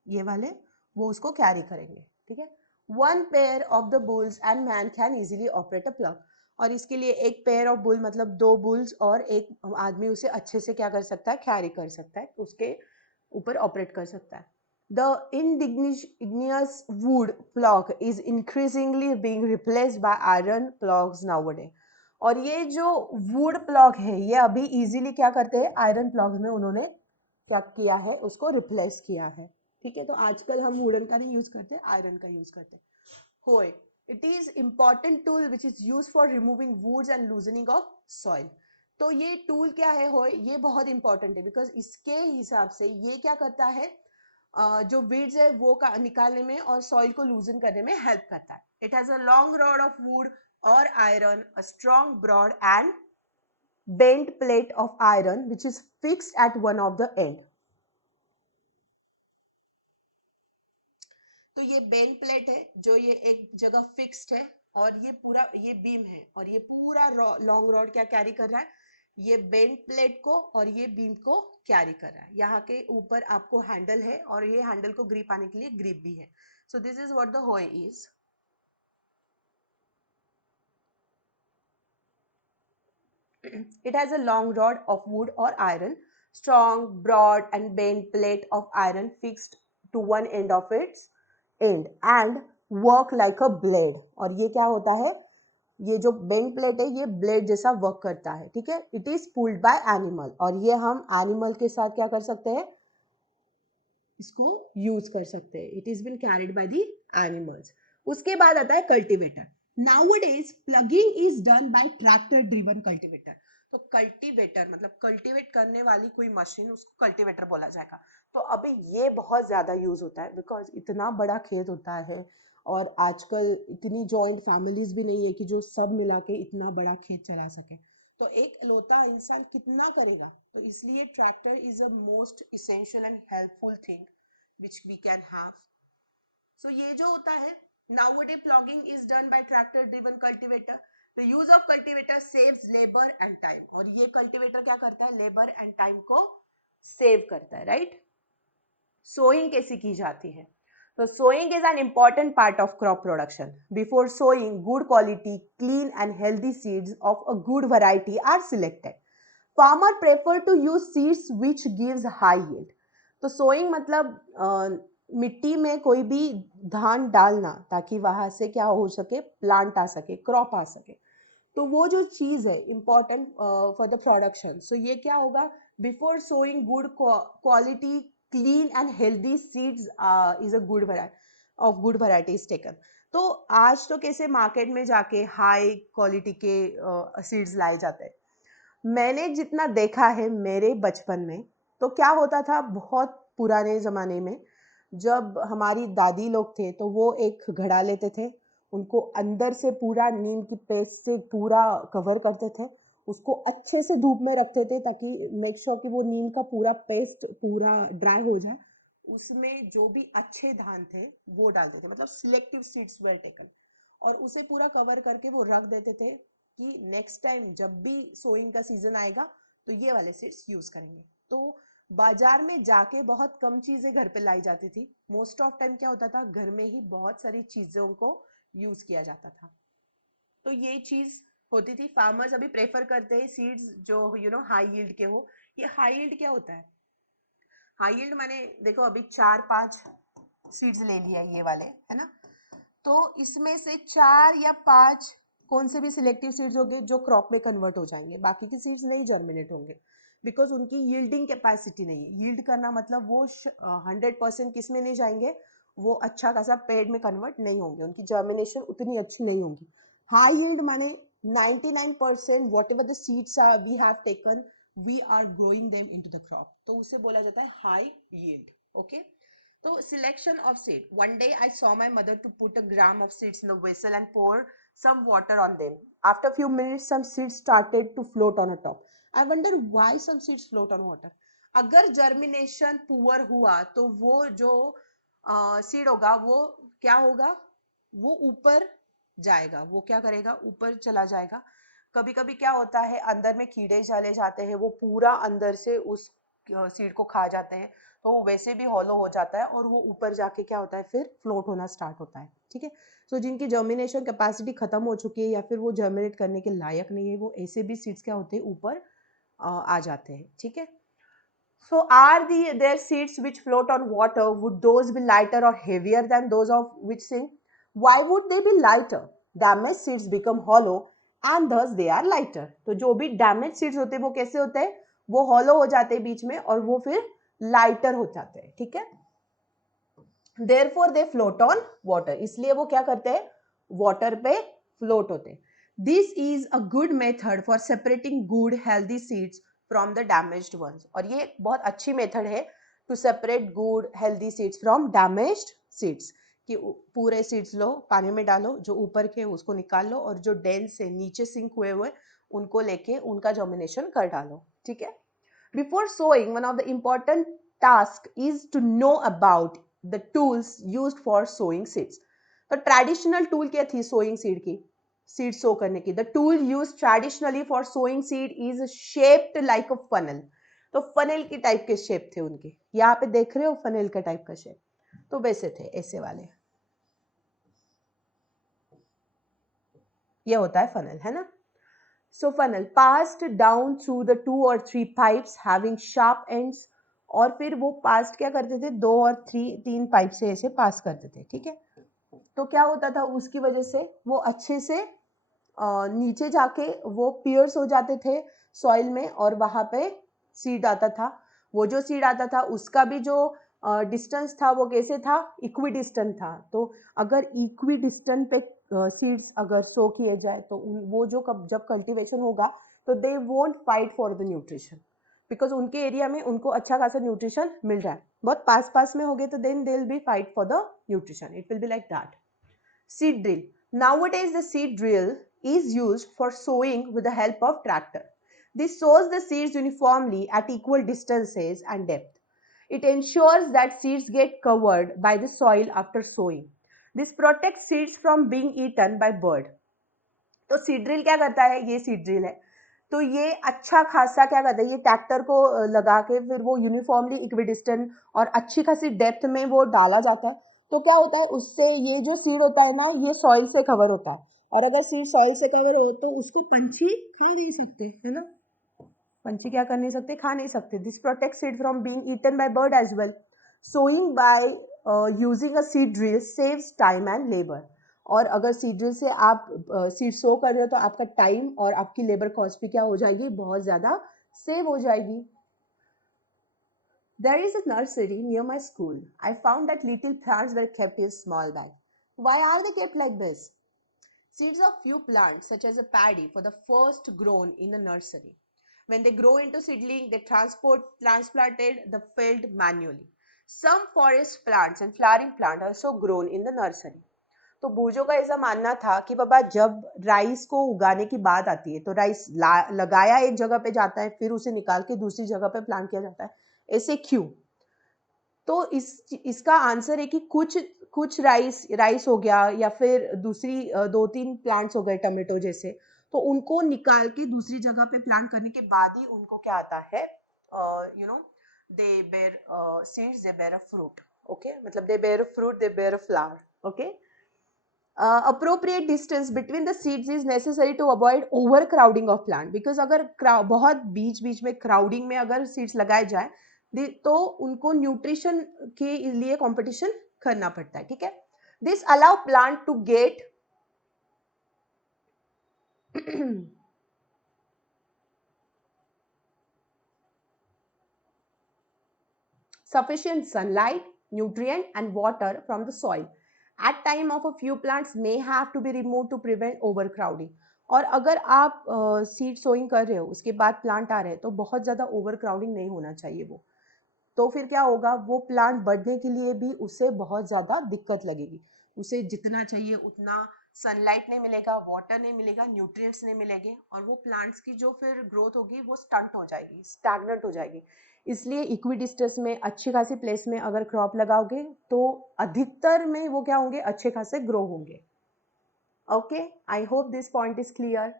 ये वाले, वो उसको कैरी करेंगे. ठीक है, one pair of the bulls and man can easily operate a plug. और इसके लिए एक पेयर ऑफ बुल मतलब दो बुल्स और एक आदमी उसे अच्छे से क्या कर सकता है? कैरी कर सकता है, उसके ऊपर ऑपरेट कर सकता है. The indigenous wood plough is increasingly being replaced by iron ploughs nowadays. और ये जो वुड प्लॉग है ये अभी इजीली क्या करते हैं? आयरन प्लॉग में उन्होंने क्या किया है? उसको रिप्लेस किया है. ठीक है, तो आजकल हम वुडन का नहीं यूज करते, आयरन का यूज करते हैं. Hoe, it is important tool which is use for removing weeds and loosening of soil. तो ये टूल क्या है होए? ये बहुत इंपॉर्टेंट है बिकॉज इसके हिसाब से ये क्या करता है? जो वीड्स है वो निकालने में और सॉइल को लूजन करने में हेल्प करता है. It has a long rod of wood or iron, a strong broad and bent plate of iron which is fixed at one of the end. तो ये बेंट प्लेट है जो ये एक जगह फिक्स्ड है, और ये पूरा ये बीम है, और ये पूरा लॉन्ग रॉड क्या कैरी कर रहा है? ये बेंट प्लेट को और ये बीम को कैरी कर रहा है. यहाँ के ऊपर आपको हैंडल है और ये हैंडल को ग्रिप आने के लिए ग्रिप भी है. So this is what the होय is. It has a long rod of wood or iron, strong, broad and bent plate of iron fixed to one end of its end and work like a blade. और ये क्या होता है? ये जो bent plate है ये blade जैसा वर्क करता है. ठीक है, it is pulled bye animal, और ये हम एनिमल के साथ क्या कर सकते हैं? इसको यूज कर सकते हैं. It is been carried by the animals. उसके बाद आता है cultivator. Nowadays plugging is done by tractor driven cultivator. तो कल्टीवेटर मतलब कल्टीवेट करने वाली कोई मशीन, उसको कल्टीवेटर बोला जाएगा. तो अभी ये बहुत ज्यादा यूज होता है बिकॉज इतना बड़ा खेत होता है और आजकल इतनी जॉइंट फैमिलीज भी नहीं है कि जो सब मिला के इतना बड़ा खेत चला सके. तो एक लौता इंसान कितना करेगा? तो इसलिए tractor is a most essential and helpful thing which we can have. So ये जो होता है, nowadays plugging is done by tractor driven cultivator. The use of cultivator saves labor and time. और ये cultivator क्या करता है? labor and time को save करता है, right? Sowing कैसे की जाती है? So sowing is an important part of crop production. Before sowing, good quality, clean and healthy seeds of a good variety are selected. Farmer prefer to use seeds which gives high yield. तो sowing मतलब मिट्टी में कोई भी धान डालना, ताकि वहां से क्या हो सके, प्लांट आ सके, क्रॉप आ सके। तो वो जो चीज़ है important for the production, so ये क्या होगा, before sowing good quality clean and healthy seeds is a good of good variety is taken. तो आज तो कैसे मार्केट में जाके हाई क्वालिटी के सीड्स लाए जाते हैं। मैंने जितना देखा है मेरे बचपन में, तो क्या होता था बहुत पुराने ज़माने में, जब हमारी दादी लोग थे तो वो एक घड़ा लेते थे, उनको अंदर से पूरा नीम की पेस्ट से पूरा कवर करते थे, उसको अच्छे से धूप में रखते थे ताकि मेक श्योर कि वो नीम का पूरा पेस्ट पूरा ड्राई हो जाए। उसमें जो भी अच्छे धान थे वो डालते थे, मतलब सिलेक्टिव सीड्स वर टेकन, और उसे पूरा कवर करके वो रख देते थे कि नेक्स्ट टाइम जब भी सोइंग का सीजन आएगा तो ये वाले सीड्स यूज करेंगे। तो बाजार में जाके बहुत कम चीजें घर पे लाई जाती थी, मोस्ट ऑफ टाइम क्या होता था, घर में ही बहुत सारी चीजों को यूज किया जाता था। तो ये चीज होती थी। फार्मर्स अभी प्रेफर करते हैं सीड्स जो हाई यील्ड के हो। ये हाई यील्ड क्या होता है, हाई यील्ड माने देखो अभी 4-5 सीड्स ले लिया ये वाले, है ना, तो इसमें से 4 या 5 कौन से भी सिलेक्टिव सीड्स होंगे जो क्रॉप में कन्वर्ट हो जाएंगे, बाकी के सीड्स नहीं जर्मिनेट होंगे, बिकॉज उनकी यील्डिंग कैपेसिटी नहीं है। यील्ड करना मतलब वो 100% किस में नहीं जाएंगे, वो अच्छा खासा पेड़ में कन्वर्ट नहीं होंगे, उनकी जर्मिनेशन उतनी अच्छी नहीं होगी। हाई यील्ड माने 99% whatever the seeds are we have taken, we are growing them into the crop, तो उसे बोला जाता है high yield. Okay, so selection of seed. One day I saw my mother to put a gram of seeds in a vessel and pour some water on them. After a few minutes, some seeds started to float on the top. I wonder why some seeds float on water. अगर germination poor हुआ तो वो जो seed होगा वो क्या होगा, वो ऊपर जाएगा, वो क्या करेगा, ऊपर चला जाएगा। कभी कभी क्या होता है, अंदर में कीड़े चले जाते हैं, वो पूरा अंदर से उस सीड को खा जाते हैं, तो वो वैसे भी हॉलो हो जाता है और वो ऊपर जाके क्या होता है, फिर फ्लोट होना स्टार्ट होता है। ठीक है, सो जिनकी जर्मिनेशन कैपेसिटी खत्म हो चुकी है या फिर वो जर्मिनेट करने के लायक नहीं है, वो ऐसे भी सीड्स क्या होते हैं, ऊपर आ जाते हैं। ठीक है, so are their seeds which float on water, would those be lighter or heavier than those of which sink? Why would they be lighter? Damaged seeds become hollow and thus they are lighter. तो जो भी damage seeds होते हैं वो कैसे होते हैं, वो हॉलो हो जाते हैं बीच में और वो फिर लाइटर हो जाते हैं। ठीक है, therefore they float on water, इसलिए वो क्या करते हैं, वाटर पे फ्लोट होते हैं। This is a good method for separating good healthy seeds from the damaged ones, और ये बहुत अच्छी मेथड है to separate good healthy seeds from damaged seeds, कि पूरे सीड्स लो, पानी में डालो, जो ऊपर के उसको निकाल लो और जो डेंस है नीचे सिंक हुए हुए उनको लेके उनका जर्मिनेशन कर डालो। ठीक है, before sowing, one of the important tasks is to know about the tools used for sowing seeds. तो ट्रेडिशनल टूल क्या थी सोइंग सीड की, सीड सो करने की? The tool use traditionally for sowing seed is shaped like a funnel. तो funnel की type के shape थे उनके, यहाँ पे देख रहे हो फनल का टाइप का शेप, तो वैसे थे, ऐसे वाले, ये होता है फनल, है ना। So funnel passed down through the 2 or 3 pipes having sharp ends, और फिर वो पास्ट क्या करते थे, 2 और 3 पाइप से ऐसे पास करते थे। ठीक है, तो क्या होता था, उसकी वजह से वो अच्छे से नीचे जाके वो पियर्स हो जाते थे सॉइल में और वहां पे सीड आता था। वो जो सीड आता था उसका भी जो डिस्टेंस था वो कैसे था, इक्वी डिस्टेंट था। तो अगर इक्वी डिस्टेंट पे सीड्स अगर सो किए जाए तो वो जो जब कल्टीवेशन होगा तो they won't fight for the nutrition, because उनके एरिया में उनको अच्छा खासा न्यूट्रिशन मिल रहा है। बहुत पास पास में हो गए तो then they will be fight for the nutrition, it will be like that. Seed drill. Nowadays, the seed drill is used for sowing with the help of tractor. This sows the seeds uniformly at equal distances and depth. It ensures that seeds get covered by the soil after sowing. This protects seeds from being eaten by bird. तो seed drill क्या करता है, ये seed drill है, तो ये अच्छा खासा क्या करता है, ये ट्रैक्टर को लगा के फिर वो यूनिफॉर्मली इक्विडिस्टेंट और अच्छी खासी डेप्थ में वो डाला जाता है। तो क्या होता है, उससे ये जो सीड होता है ना, ये सॉइल से कवर होता है, और अगर सीड सॉइल से कवर हो तो उसको पंछी खा नहीं सकते, है ना, पंछी क्या कर नहीं सकते, खा नहीं सकते. This protect seed from being eaten by bird as well. Sowing by using a seed drill saves time and labour. और अगर सीड ड्रिल से आप सीड सो कर रहे हो तो आपका टाइम और आपकी लेबर कॉस्ट भी क्या हो जाएगी, बहुत ज़्यादा सेव हो जाएगी. There is a nursery near my school. I found that little plants were kept in small bags. Why are they kept like this? Seeds of few plants, such as a paddy, for the first grown in a nursery. When they grow into seedling, they transplanted the field manually. Some forest plants and flowering plants are also grown in the nursery. तो भूजों का ऐसा मानना था कि बाबा जब rice को उगाने की बात आती है तो राइस लगाया एक जगह पे जाता है, फिर उसे निकाल के दूसरी जगह पे प्लांट किया जाता है. ऐसे क्यों? तो इसका आंसर है कि कुछ राइस हो गया या फिर दूसरी 2-3 प्लांट्स हो गए टमाटो जैसे, तो उनको निकाल के दूसरी जगह पे प्लांट करने के बाद ही उनको क्या आता है, you know, they bear seeds, they bear a fruit. Okay, मतलब they bear a fruit, they bear a flower. Okay. Appropriate distance between the seeds is necessary to avoid overcrowding of plant, because अगर बहुत बीच बीच में crowding में अगर seeds लगाए जाए तो उनको न्यूट्रिशन के लिए कंपटीशन करना पड़ता है. ठीक है. This allow plant to get sufficient sunlight, nutrient and water from the soil. At time of a few plants may have to be removed to prevent overcrowding. और अगर आप सीड सोइंग कर रहे हो उसके बाद प्लांट आ रहे हैं तो बहुत ज़्यादा ओवरक्राउडिंग नहीं होना चाहिए. वो तो फिर क्या होगा, वो प्लांट बढ़ने के लिए भी उसे बहुत ज़्यादा दिक्कत लगेगी. उसे जितना चाहिए उतना सनलाइट नहीं मिलेगा, वाटर नहीं मिलेगा, न्यूट्रिएंट्स नहीं मिलेंगे, और वो प्लांट्स की जो फिर ग्रोथ होगी वो स्टंट हो जाएगी, स्टैग्नेंट हो जाएगी. इसलिए इक्विडिस्टेंस में अच्छी खासी प्लेस में अगर क्रॉप लगाओगे तो अधिकतर में वो क्या होंगे, अच्छे खासे ग्रो होंगे. Okay, I hope this point is clear.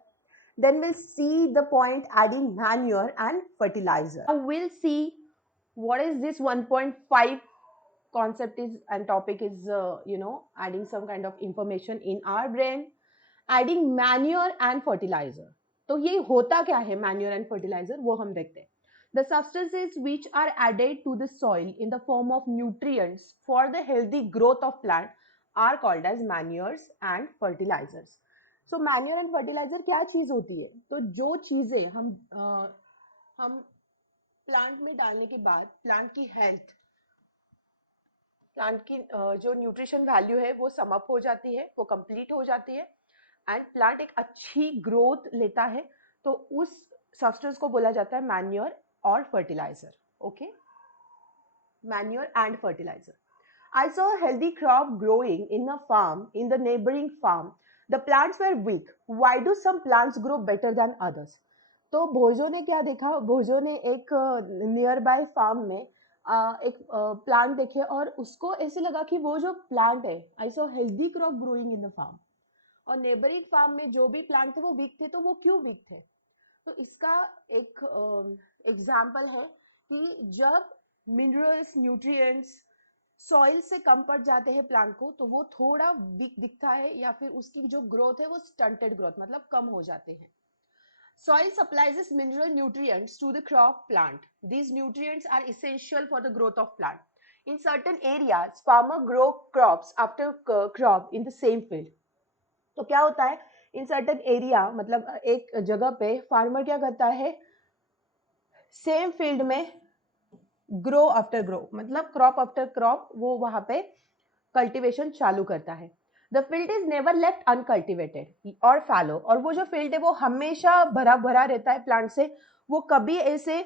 Then we'll see the point adding manure and fertilizer. Now we'll see what is this 1.5 concept is and topic is, adding some kind of information in our brain. Adding manure and fertilizer. तो ये होता क्या है manure and fertilizer, वो हम देखते हैं. The substances which are added to the soil in the form of nutrients for the healthy growth of plant are called as manures and fertilizers. So manure and fertilizer क्या चीज होती है? तो जो चीजें हम प्लांट में डालने के बाद प्लांट की हेल्थ, प्लांट की जो न्यूट्रिशन वैल्यू है वो समअप हो जाती है, वो कंप्लीट हो जाती है एंड प्लांट एक अच्छी ग्रोथ लेता है, तो उस सब्सटेंस को बोला जाता है मैन्योर और fertiliser. Okay, manure and fertiliser. I saw a healthy crop growing in a farm in the neighboring farm. The plants were weak. Why do some plants grow better than others? तो भोजो ने क्या देखा, भोजो ने एक near by farm में एक plant देखे और उसको ऐसे लगा कि वो जो प्लांट है, I saw healthy crop growing in the farm, और नेबरिंग फार्म में जो भी प्लांट थे वो वीक थे. तो वो क्यों वीक थे? तो इसका एक एग्जाम्पल है कि जब मिनरल्स, न्यूट्रिएंट्स सॉइल से कम पड़ जाते हैं प्लांट को तो वो थोड़ा वीक दिखता है, या फिर उसकी जो ग्रोथ है वो स्टंटेड ग्रोथ मतलब कम हो जाते हैं. Soil supplies mineral nutrients to the crop plant. These nutrients are essential for the growth of plant. In certain areas, farmer grow crops after crop in the same field. तो क्या होता है, in certain area मतलब एक जगह पे farmer क्या करता है, सेम फील्ड में ग्रो आफ्टर ग्रो मतलब क्रॉप आफ्टर क्रॉप वो वहां पे कल्टीवेशन चालू करता है. The field is never left uncultivated और फैलो, और वो जो फील्ड है वो हमेशा भरा भरा रहता है प्लांट से, वो कभी ऐसे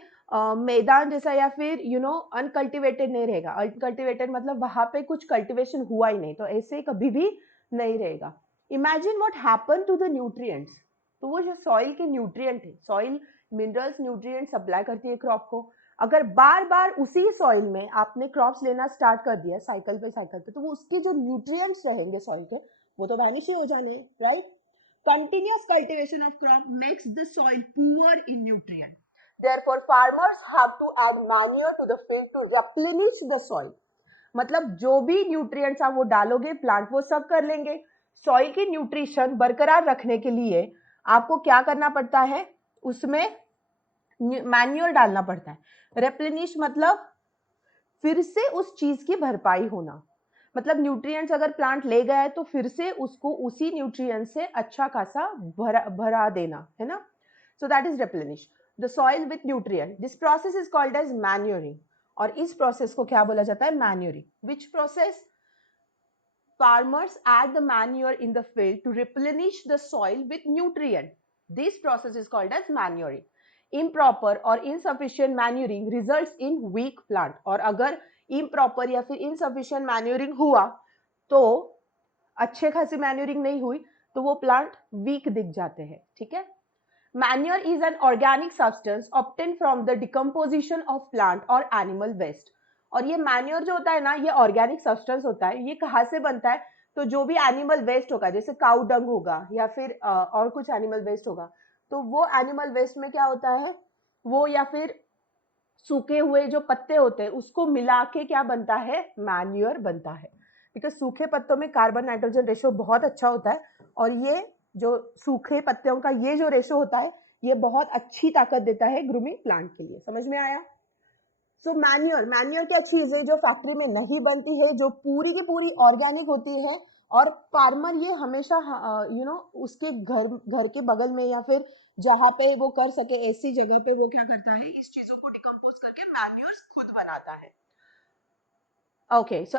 मैदान जैसा या फिर अनकल्टिवेटेड नहीं रहेगा. अनकल्टिवेटेड मतलब वहां पे कुछ कल्टिवेशन हुआ ही नहीं, तो ऐसे कभी भी नहीं रहेगा. Imagine what happen to the nutrients. तो वो जो सॉइल के न्यूट्रिएंट है, सॉइल मिनरल्स न्यूट्रिएंट सप्लाई करती है क्रॉप को, अगर बार बार उसी सॉइल में आपने क्रॉप्स लेना स्टार्ट कर दिया साइकिल पे, तो वो उसके जो न्यूट्रिएंट्स रहेंगे सॉइल के वो तो वैनिश ही हो जाने, right. Continuous cultivation of crop makes the soil poor in nutrient. Therefore, farmers have to add manure to the field to replenish the soil. मतलब जो भी न्यूट्रिएंट्स आप वो डालोगे प्लांट वो सब कर लेंगे. सॉइल की न्यूट्रिशन बरकरार रखने के लिए आपको क्या करना पड़ता है, उसमें मैन्योर डालना पड़ता है. रेप्लेनिश मतलब फिर से उस चीज की भरपाई होना. मतलब न्यूट्रिएंट्स अगर प्लांट ले गया है तो फिर से उसको उसी न्यूट्रिएंट से अच्छा खासा भरा देना है ना. So that is replenish the soil with nutrient. This process is called as manuring. और इस प्रोसेस को क्या बोला जाता है? Manuring. Which process? Farmers add the manure in the field to replenish the soil with nutrient. This process is called as manuring. Improper or insufficient manuring results in weak plant. और अगर improper या फिर insufficient manuring हुआ तो अच्छे खासी manuring नहीं हुई तो वो plant weak दिख जाते हैं. ठीक है. Manure is an organic substance obtained from the decomposition of plant or animal waste. और ये मैन्योर जो होता है ना, ये ऑर्गेनिक सब्सटेंस होता है. ये कहाँ से बनता है? तो जो भी एनिमल वेस्ट होगा, जैसे काउ डंग होगा या फिर और कुछ एनिमल वेस्ट होगा, तो वो एनिमल वेस्ट में क्या होता है, वो या फिर सूखे हुए जो पत्ते होते हैं उसको मिला के क्या बनता है? मैन्योर बनता है. बिकॉज सूखे पत्तों में कार्बन नाइट्रोजन रेशो बहुत अच्छा होता है और ये जो सूखे पत्तों का ये जो रेशो होता है ये बहुत अच्छी ताकत देता है ग्रूमिंग प्लांट के लिए. समझ में आया? सो मैन्योर क्या चीज है जो फैक्ट्री में नहीं बनती है, जो पूरी की पूरी ऑर्गेनिक होती है. और फार्मर ये हमेशा उसके घर के बगल में या फिर जहाँ पे वो कर सके ऐसी जगह पे वो क्या करता है, इस चीजों को डिकम्पोज करके मैन्योर खुद बनाता है. Okay, so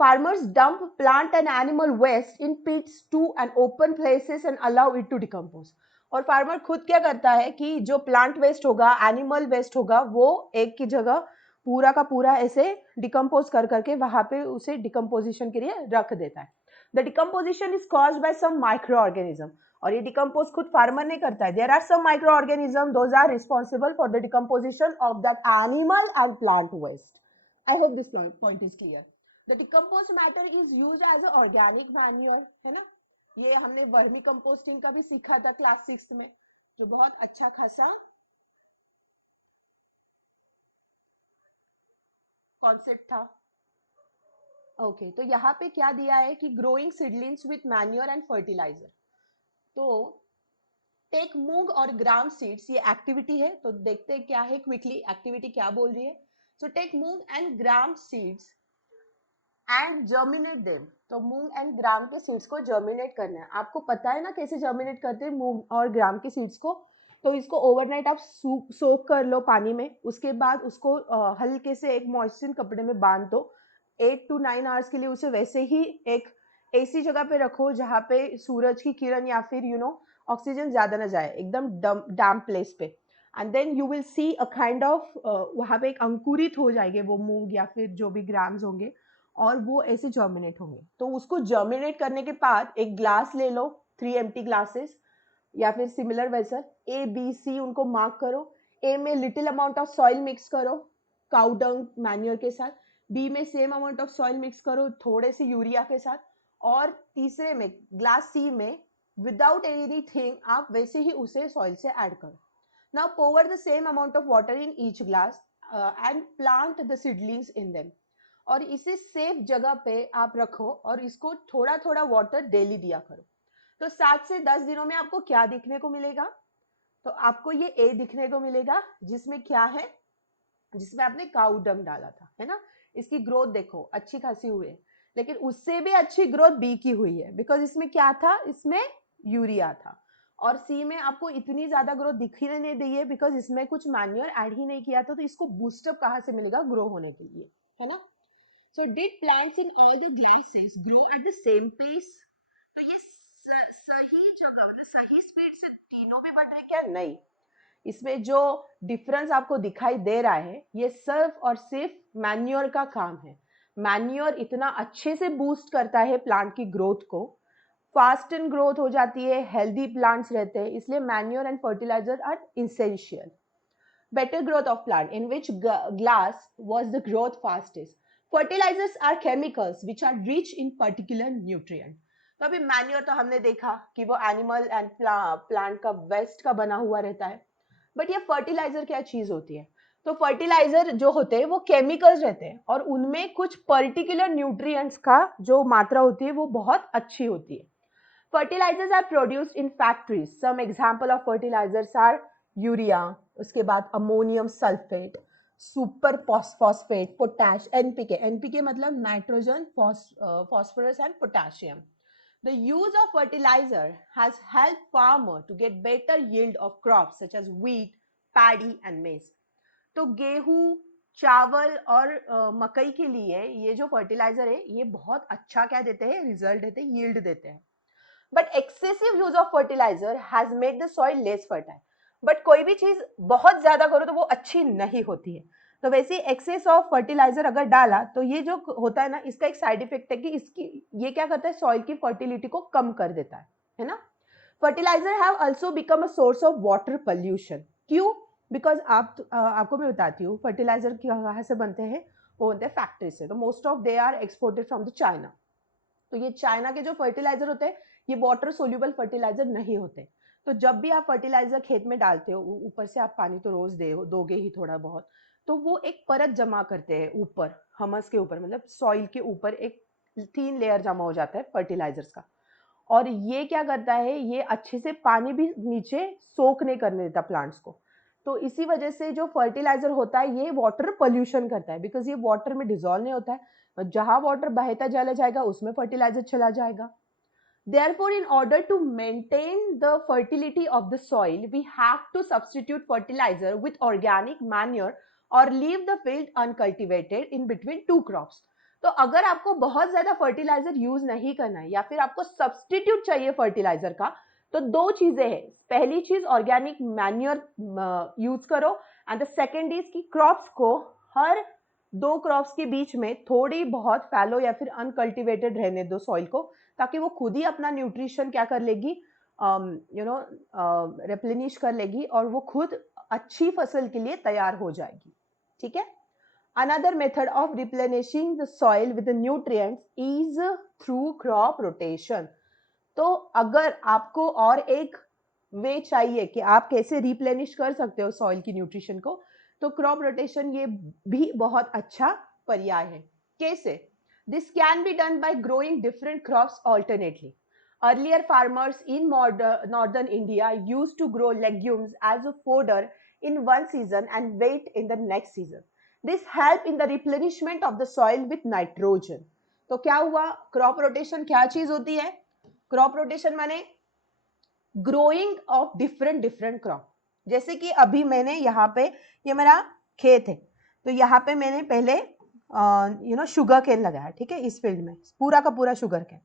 farmers dump plant and animal waste in pits to and open places and allow it to decompose. और फार्मर खुद क्या करता है कि जो प्लांट वेस्ट होगा, एनिमल वेस्ट होगा, वो एक की जगह पूरा का पूरा ऐसे डिकम्पोज कर करके वहां पे उसे डिकम्पोजिशन के लिए रख देता है. The decomposition is caused by some micro organism. और ये डिकम्पोज खुद फार्मर नहीं करता है. There are some micro organism, those are responsible for the decomposition of that animal and plant waste. I hope this point is clear. The decomposed matter is used as an organic manure, है ना. ये हमने vermi composting का भी सीखा था class 6 में, जो बहुत अच्छा खासा कॉन्सेप्ट था. ओके, तो यहाँ पे क्या दिया है कि growing seedlings with manure and fertiliser. तो टेक मूंग और ग्राम सीड्स, ये एक्टिविटी है, तो देखते हैं क्या है क्विकली एक्टिविटी क्या बोल रही है. So take moong and gram seeds and germinate them. तो मूंग एंड ग्राम के सीड्स को जर्मिनेट करना है. आपको पता है ना कैसे जर्मिनेट करते हैं मूंग और ग्राम के सीड्स को. तो इसको ओवरनाइट आप सोक कर लो पानी में. उसके बाद उसको हल्के से एक मॉइस्चर कपड़े में बांध दो. 8 to 9 आवर्स के लिए उसे वैसे ही एक ऐसी जगह पे रखो जहाँ पे सूरज की किरण या फिर ऑक्सीजन ज्यादा ना जाए, एकदम डैम्प प्लेस पे. And then you will see a kind of वहाँ पे एक अंकुरित हो जाएंगे वो मूंग या फिर जो भी ग्राम्स होंगे और वो ऐसे जर्मिनेट होंगे. तो उसको जर्मिनेट करने के बाद एक ग्लास ले लो, 3 एम्प्टी ग्लासेस या फिर similar vessel. A B C उनको मार्क करो. ए में little amount of soil mix करो काउ डंग मैन्योर के साथ. बी में same amount of soil mix करो थोड़े से यूरिया के साथ. और तीसरे में ग्लास सी में विदाउट एनीथिंग आप वैसे ही उसे सॉइल से ऐड करो. Now power the same amount of water in each glass and plant the seedlings in them. और इसे सेफ जगह पे आप रखो और इसको थोड़ा थोड़ा वाटर डेली दिया करो. तो 7 से 10 दिनों में आपको क्या दिखने को मिलेगा? तो आपको ये ए दिखने को मिलेगा जिसमें क्या है, जिसमें आपने काउ डंग डाला था, है ना. इसकी ग्रोथ देखो अच्छी खासी हुई है. लेकिन उससे भी अच्छी ग्रोथ बी की हुई है बिकॉज इसमें क्या था, इसमें यूरिया था. और सी में आपको इतनी ज्यादा ग्रोथ दिख ही नहीं दी है बिकॉज इसमें कुछ मैन्योर ऐड ही नहीं किया था. तो इसको बूस्टअप कहाँ से मिलेगा? ग्रो होने के लिए, है ना. So did plants in all the glasses grow at the same pace? तो ये सही जगह मतलब सही स्पीड से तीनों भी बढ़ रहे क्या? नहीं. इसमें जो डिफरेंस आपको दिखाई दे रहा है ये सिर्फ और सिर्फ मैन्योर का काम है. मैन्योर इतना अच्छे से बूस्ट करता है प्लांट की ग्रोथ को. फास्ट इन ग्रोथ हो जाती है, हेल्दी प्लांट्स रहते हैं, इसलिए manure and fertiliser are essential. Better growth of plant in which glass was the growth fastest. Fertilizers are chemicals which are rich in particular nutrient. तो अभी manure तो हमने देखा कि वो एनिमल एंड प्लांट का वेस्ट का बना हुआ रहता है. बट ये फर्टिलाइजर क्या चीज होती है? तो फर्टिलाइजर जो होते हैं वो केमिकल्स रहते हैं और उनमें कुछ पर्टिकुलर न्यूट्रिएंट्स का जो मात्रा होती है वो बहुत अच्छी होती है. Fertilizers are produced in factories. Some example of fertilizers are urea, उसके बाद ammonium sulphate, super phosphate, potash, NPK, NPK मतलब nitrogen, phosphorus and potassium. The use of fertilizer has helped farmer to get better yield of crops such as wheat, paddy and maize. तो गेहूं, चावल और मकई के लिए ये जो फर्टिलाइजर है ये बहुत अच्छा क्या देते हैं, रिजल्ट देते हैं, यील्ड देते हैं. But excessive use of fertiliser has made the soil less fertile. But कोई भी चीज बहुत ज्यादा करो तो वो अच्छी नहीं होती है. तो वैसे एक्सेस ऑफ फर्टिलाइजर अगर डाला तो ये जो होता है ना, इसका एक साइड इफेक्ट है कि इसकी ये क्या करता है, सॉइल की फर्टिलिटी को कम कर देता है ना. Fertiliser have also become a source of water pollution. क्यों? बिकॉज आपको मैं बताती हूँ फर्टिलाइजर कहाँ से बनते हैं. वो बनते हैं फैक्ट्री से. तो most of they are exported from the China. तो ये चाइना के जो फर्टिलाइजर होते हैं ये वाटर सोल्यूबल फर्टिलाइजर नहीं होते. तो जब भी आप फर्टिलाइजर खेत में डालते हो, ऊपर से आप पानी तो रोज दोगे ही थोड़ा बहुत, तो वो एक परत जमा करते हैं ऊपर, हमस के ऊपर, मतलब सॉइल के ऊपर एक 3 लेयर जमा हो जाता है फर्टिलाइजर्स का. और ये क्या करता है, ये अच्छे से पानी भी नीचे सोख नहीं करने देता प्लांट्स को. तो इसी वजह से जो फर्टिलाइजर होता है ये वाटर पोल्यूशन करता है, बिकॉज ये वाटर में डिजोल्व नहीं होता है. जहां वाटर बहता चला जाएगा उसमें फर्टिलाइजर चला जाएगा. Therefore, in order to maintain the fertility of the soil, we have to substitute fertilizer with organic manure or leave the field uncultivated in between two crops. तो अगर आपको बहुत ज्यादा फर्टिलाइजर यूज नहीं करना है या फिर आपको सब्सटीट्यूट चाहिए फर्टिलाइजर का, तो दो चीजें हैं. पहली चीज ऑर्गेनिक मैन्योर यूज करो, एंड द सेकेंड इज कि क्रॉप्स को हर 2 क्रॉप्स के बीच में थोड़ी बहुत फैलो या फिर अनकल्टिवेटेड रहने दो सॉइल को, ताकि वो खुद ही अपना न्यूट्रिशन क्या कर लेगी, रिप्लेनिश कर लेगी और वो खुद अच्छी फसल के लिए तैयार हो जाएगी. ठीक है. Another method of replenishing the soil with nutrients is through crop rotation. तो अगर आपको और एक वे चाहिए कि आप कैसे रिप्लेनिश कर सकते हो सॉइल की न्यूट्रिशन को, तो क्रॉप रोटेशन ये भी बहुत अच्छा पर्याय है. कैसे? This can be done by growing different crops alternately. Earlier, farmers in northern India used to grow legumes as a fodder in one season and wait in the next season. This helped in the replenishment of the soil with nitrogen. तो क्या हुआ? Crop rotation क्या चीज होती है? Crop rotation माने growing of different different crop. जैसे कि अभी मैंने यहाँ पे, ये मेरा खेत है, तो यहाँ पे मैंने पहले शुगर केन लगाया. ठीक है. इस फील्ड में पूरा का पूरा शुगर केन.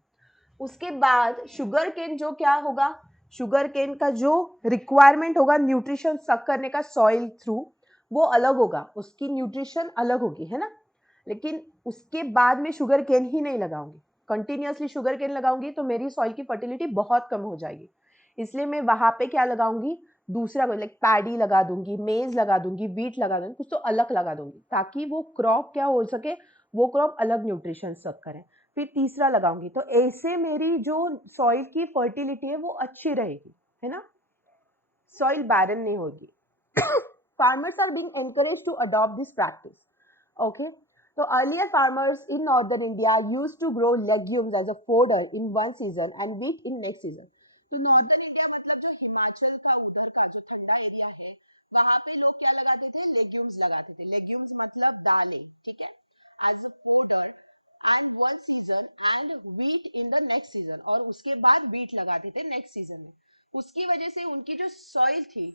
उसके बाद शुगर केन जो क्या होगा, शुगर केन का जो रिक्वायरमेंट होगा न्यूट्रिशन सक करने का सॉइल थ्रू, वो अलग होगा, उसकी न्यूट्रिशन अलग होगी, है ना. लेकिन उसके बाद में शुगर केन ही नहीं लगाऊंगी, कंटिन्यूअसली शुगर केन लगाऊंगी तो मेरी सॉइल की फर्टिलिटी बहुत कम हो जाएगी. इसलिए मैं वहां पे क्या लगाऊंगी, दूसरा लाइक पैडी लगा दूंगी, मेज लगा दूंगी, वीट लगा दूंगी, कुछ तो अलग लगा दूंगी, ताकि वो क्रॉप क्या हो सके, वो क्रॉप अलग न्यूट्रिशन सक करें. फिर तीसरा लगाऊंगी. तो ऐसे मेरी जो सॉइल की फर्टिलिटी है वो अच्छी रहेगी, है ना. सॉइल बैरन नहीं होगी. Farmers are being encouraged to adopt this practice. Okay. So earlier farmers in northern India used to grow legumes as a fodder in one season and wheat in next season. तो northern India मतलब जो हिमाचल का उधर का जो ठंडा area है, वहां पे लोग क्या लगाते थे, लेग्यूम्स लगाते थे. लेग्यूम्स मतलब दालें. ठीक है. As a fodder and one season and wheat in the next season, और उसके बाद wheat लगाते थे next season में. उसकी वजह से उनकी जो सॉइल थी,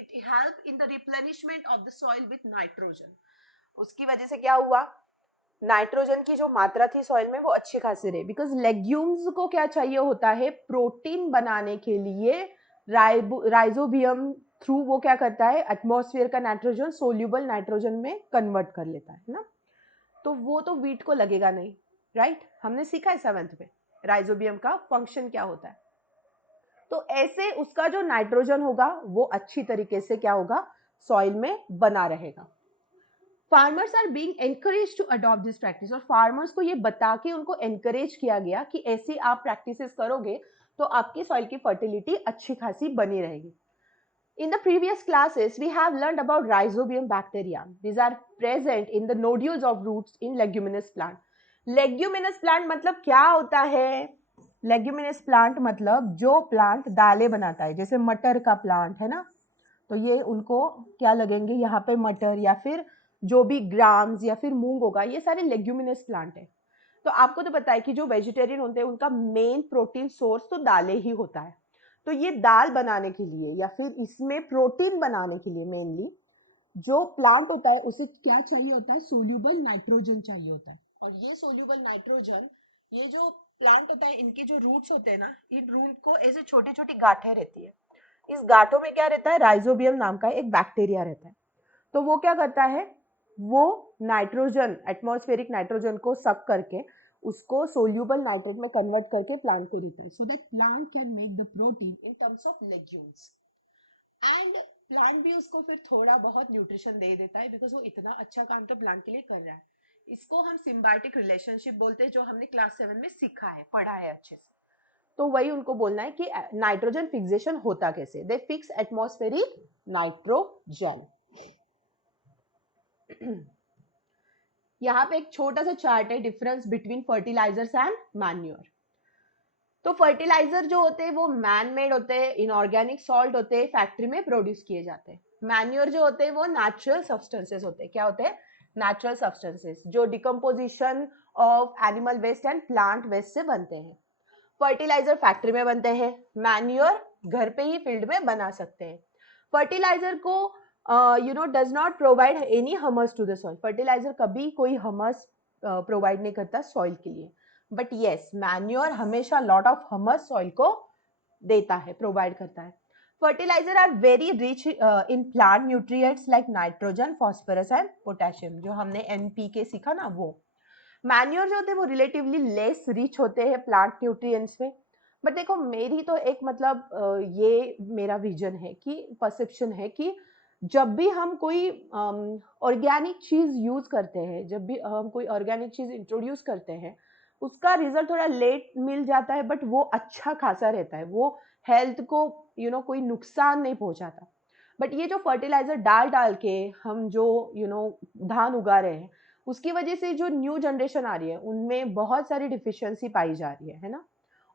it helped in the replenishment of the soil with nitrogen. उसकी वजह से क्या हुआ, नाइट्रोजन की जो मात्रा थी सॉइल में वो अच्छी खासी रही. बिकॉज लेग्यूम्स को क्या चाहिए होता है, प्रोटीन बनाने के लिए राइजोबियम थ्रू वो क्या करता है, एटमॉस्फेयर का नाइट्रोजन सोल्यूबल नाइट्रोजन में कन्वर्ट कर लेता है ना. तो वो तो वीट को लगेगा नहीं, राइट. हमने सीखा है 7th में राइजोबियम का फंक्शन क्या होता है. तो ऐसे उसका जो नाइट्रोजन होगा वो अच्छी तरीके से क्या होगा, सॉइल में बना रहेगा. Farmers are being encourage to adopt this practice. और फार्मर्स को ये बता के उनको एनकरेज किया गया कि ऐसी आप प्रैक्टिसेस करोगे तो आपकी सॉइल की फर्टिलिटी अच्छी खासी बनी रहेगी. In the previous classes, we have learned about rhizobium bacteria. These are present in the nodules of roots in leguminous plant. Leguminous plant मतलब क्या होता है? Leguminous plant मतलब जो प्लांट दालें बनाता है, जैसे मटर का प्लांट है ना, तो ये उनको क्या लगेंगे, यहाँ पे मटर या फिर जो भी ग्राम्स या फिर मूंग होगा, ये सारे लेग्यूमिनस प्लांट है। तो आपको तो पता है कि जो वेजिटेरियन होते हैं उनका मेन प्रोटीन सोर्स तो दालें ही होता है। तो ये दाल बनाने के लिए या फिर इसमें प्रोटीन बनाने के लिए मेनली जो प्लांट होता है उसे क्या चाहिए होता है, सोल्यूबल नाइट्रोजन चाहिए होता है। और ये सोल्यूबल नाइट्रोजन, ये जो प्लांट होता है इनके जो रूट्स होते हैं ना, इन रूट को ऐसे छोटी छोटी गांठें रहती है। इस गांठों में क्या रहता है, राइजोबियम नाम का एक बैक्टीरिया रहता है। तो वो क्या करता है, वो नाइट्रोजन, एटमॉस्फेरिक नाइट्रोजन को सक करके उसको सोल्यूबल नाइट्रेट में कन्वर्ट करके प्लांट को देता है, सो that plant can make the protein in terms of legumes. And plant भी उसको फिर थोड़ा बहुत न्यूट्रिशन दे देता है, बिकॉज वो इतना अच्छा काम तो प्लांट के लिए कर रहा है। इसको हम सिम्बायोटिक रिलेशनशिप बोलते हैं, जो हमने क्लास 7 में सीखा है, पढ़ा है अच्छे से। तो वही उनको बोलना है कि नाइट्रोजन फिक्सेशन होता कैसे, दे फिक्स एटमॉस्फेरिक नाइट्रोजन। यहाँ पे एक छोटा सा चार्ट है, difference between fertilisers and manure. तो फर्टिलाइजर जो होते हैं वो मैन मेड होते हैं, इनऑर्गेनिक सॉल्ट होते हैं, फैक्ट्री में प्रोड्यूस किए जाते हैं। मैन्योर जो होते हैं वो नेचुरल सब्सटेंसेस होते हैं। क्या होते हैं, नेचुरल सब्सटेंसेस जो decomposition of animal waste and plant waste से बनते हैं। फर्टिलाइजर फैक्ट्री में बनते हैं, मैन्योर घर पे ही फील्ड में बना सकते हैं। फर्टिलाइजर को does not provide any humus to the soil. Fertiliser कभी कोई हमस प्रोवाइड नहीं करता सॉइल के लिए, बट यस मैन्योर हमेशा लॉट ऑफ हमस सॉइल को देता है, प्रोवाइड करता है। Fertiliser are very rich in plant nutrients like nitrogen, phosphorus and potassium, जो हमने एनपीके सीखा ना वो। मैन्योर जो होते हैं वो रिलेटिवली लेस रिच होते हैं प्लांट न्यूट्रिएंट्स में। बट देखो मेरी तो एक मतलब ये मेरा विजन है कि परसेप्शन है कि जब भी हम कोई ऑर्गेनिक चीज यूज करते हैं, जब भी हम कोई ऑर्गेनिक चीज इंट्रोड्यूस करते हैं, उसका रिजल्ट थोड़ा लेट मिल जाता है, बट वो अच्छा खासा रहता है, वो हेल्थ को कोई नुकसान नहीं पहुंचाता। बट ये जो फर्टिलाइजर डाल डाल के हम जो धान उगा रहे हैं, उसकी वजह से जो न्यू जनरेशन आ रही है उनमें बहुत सारी डिफिशियंसी पाई जा रही है ना।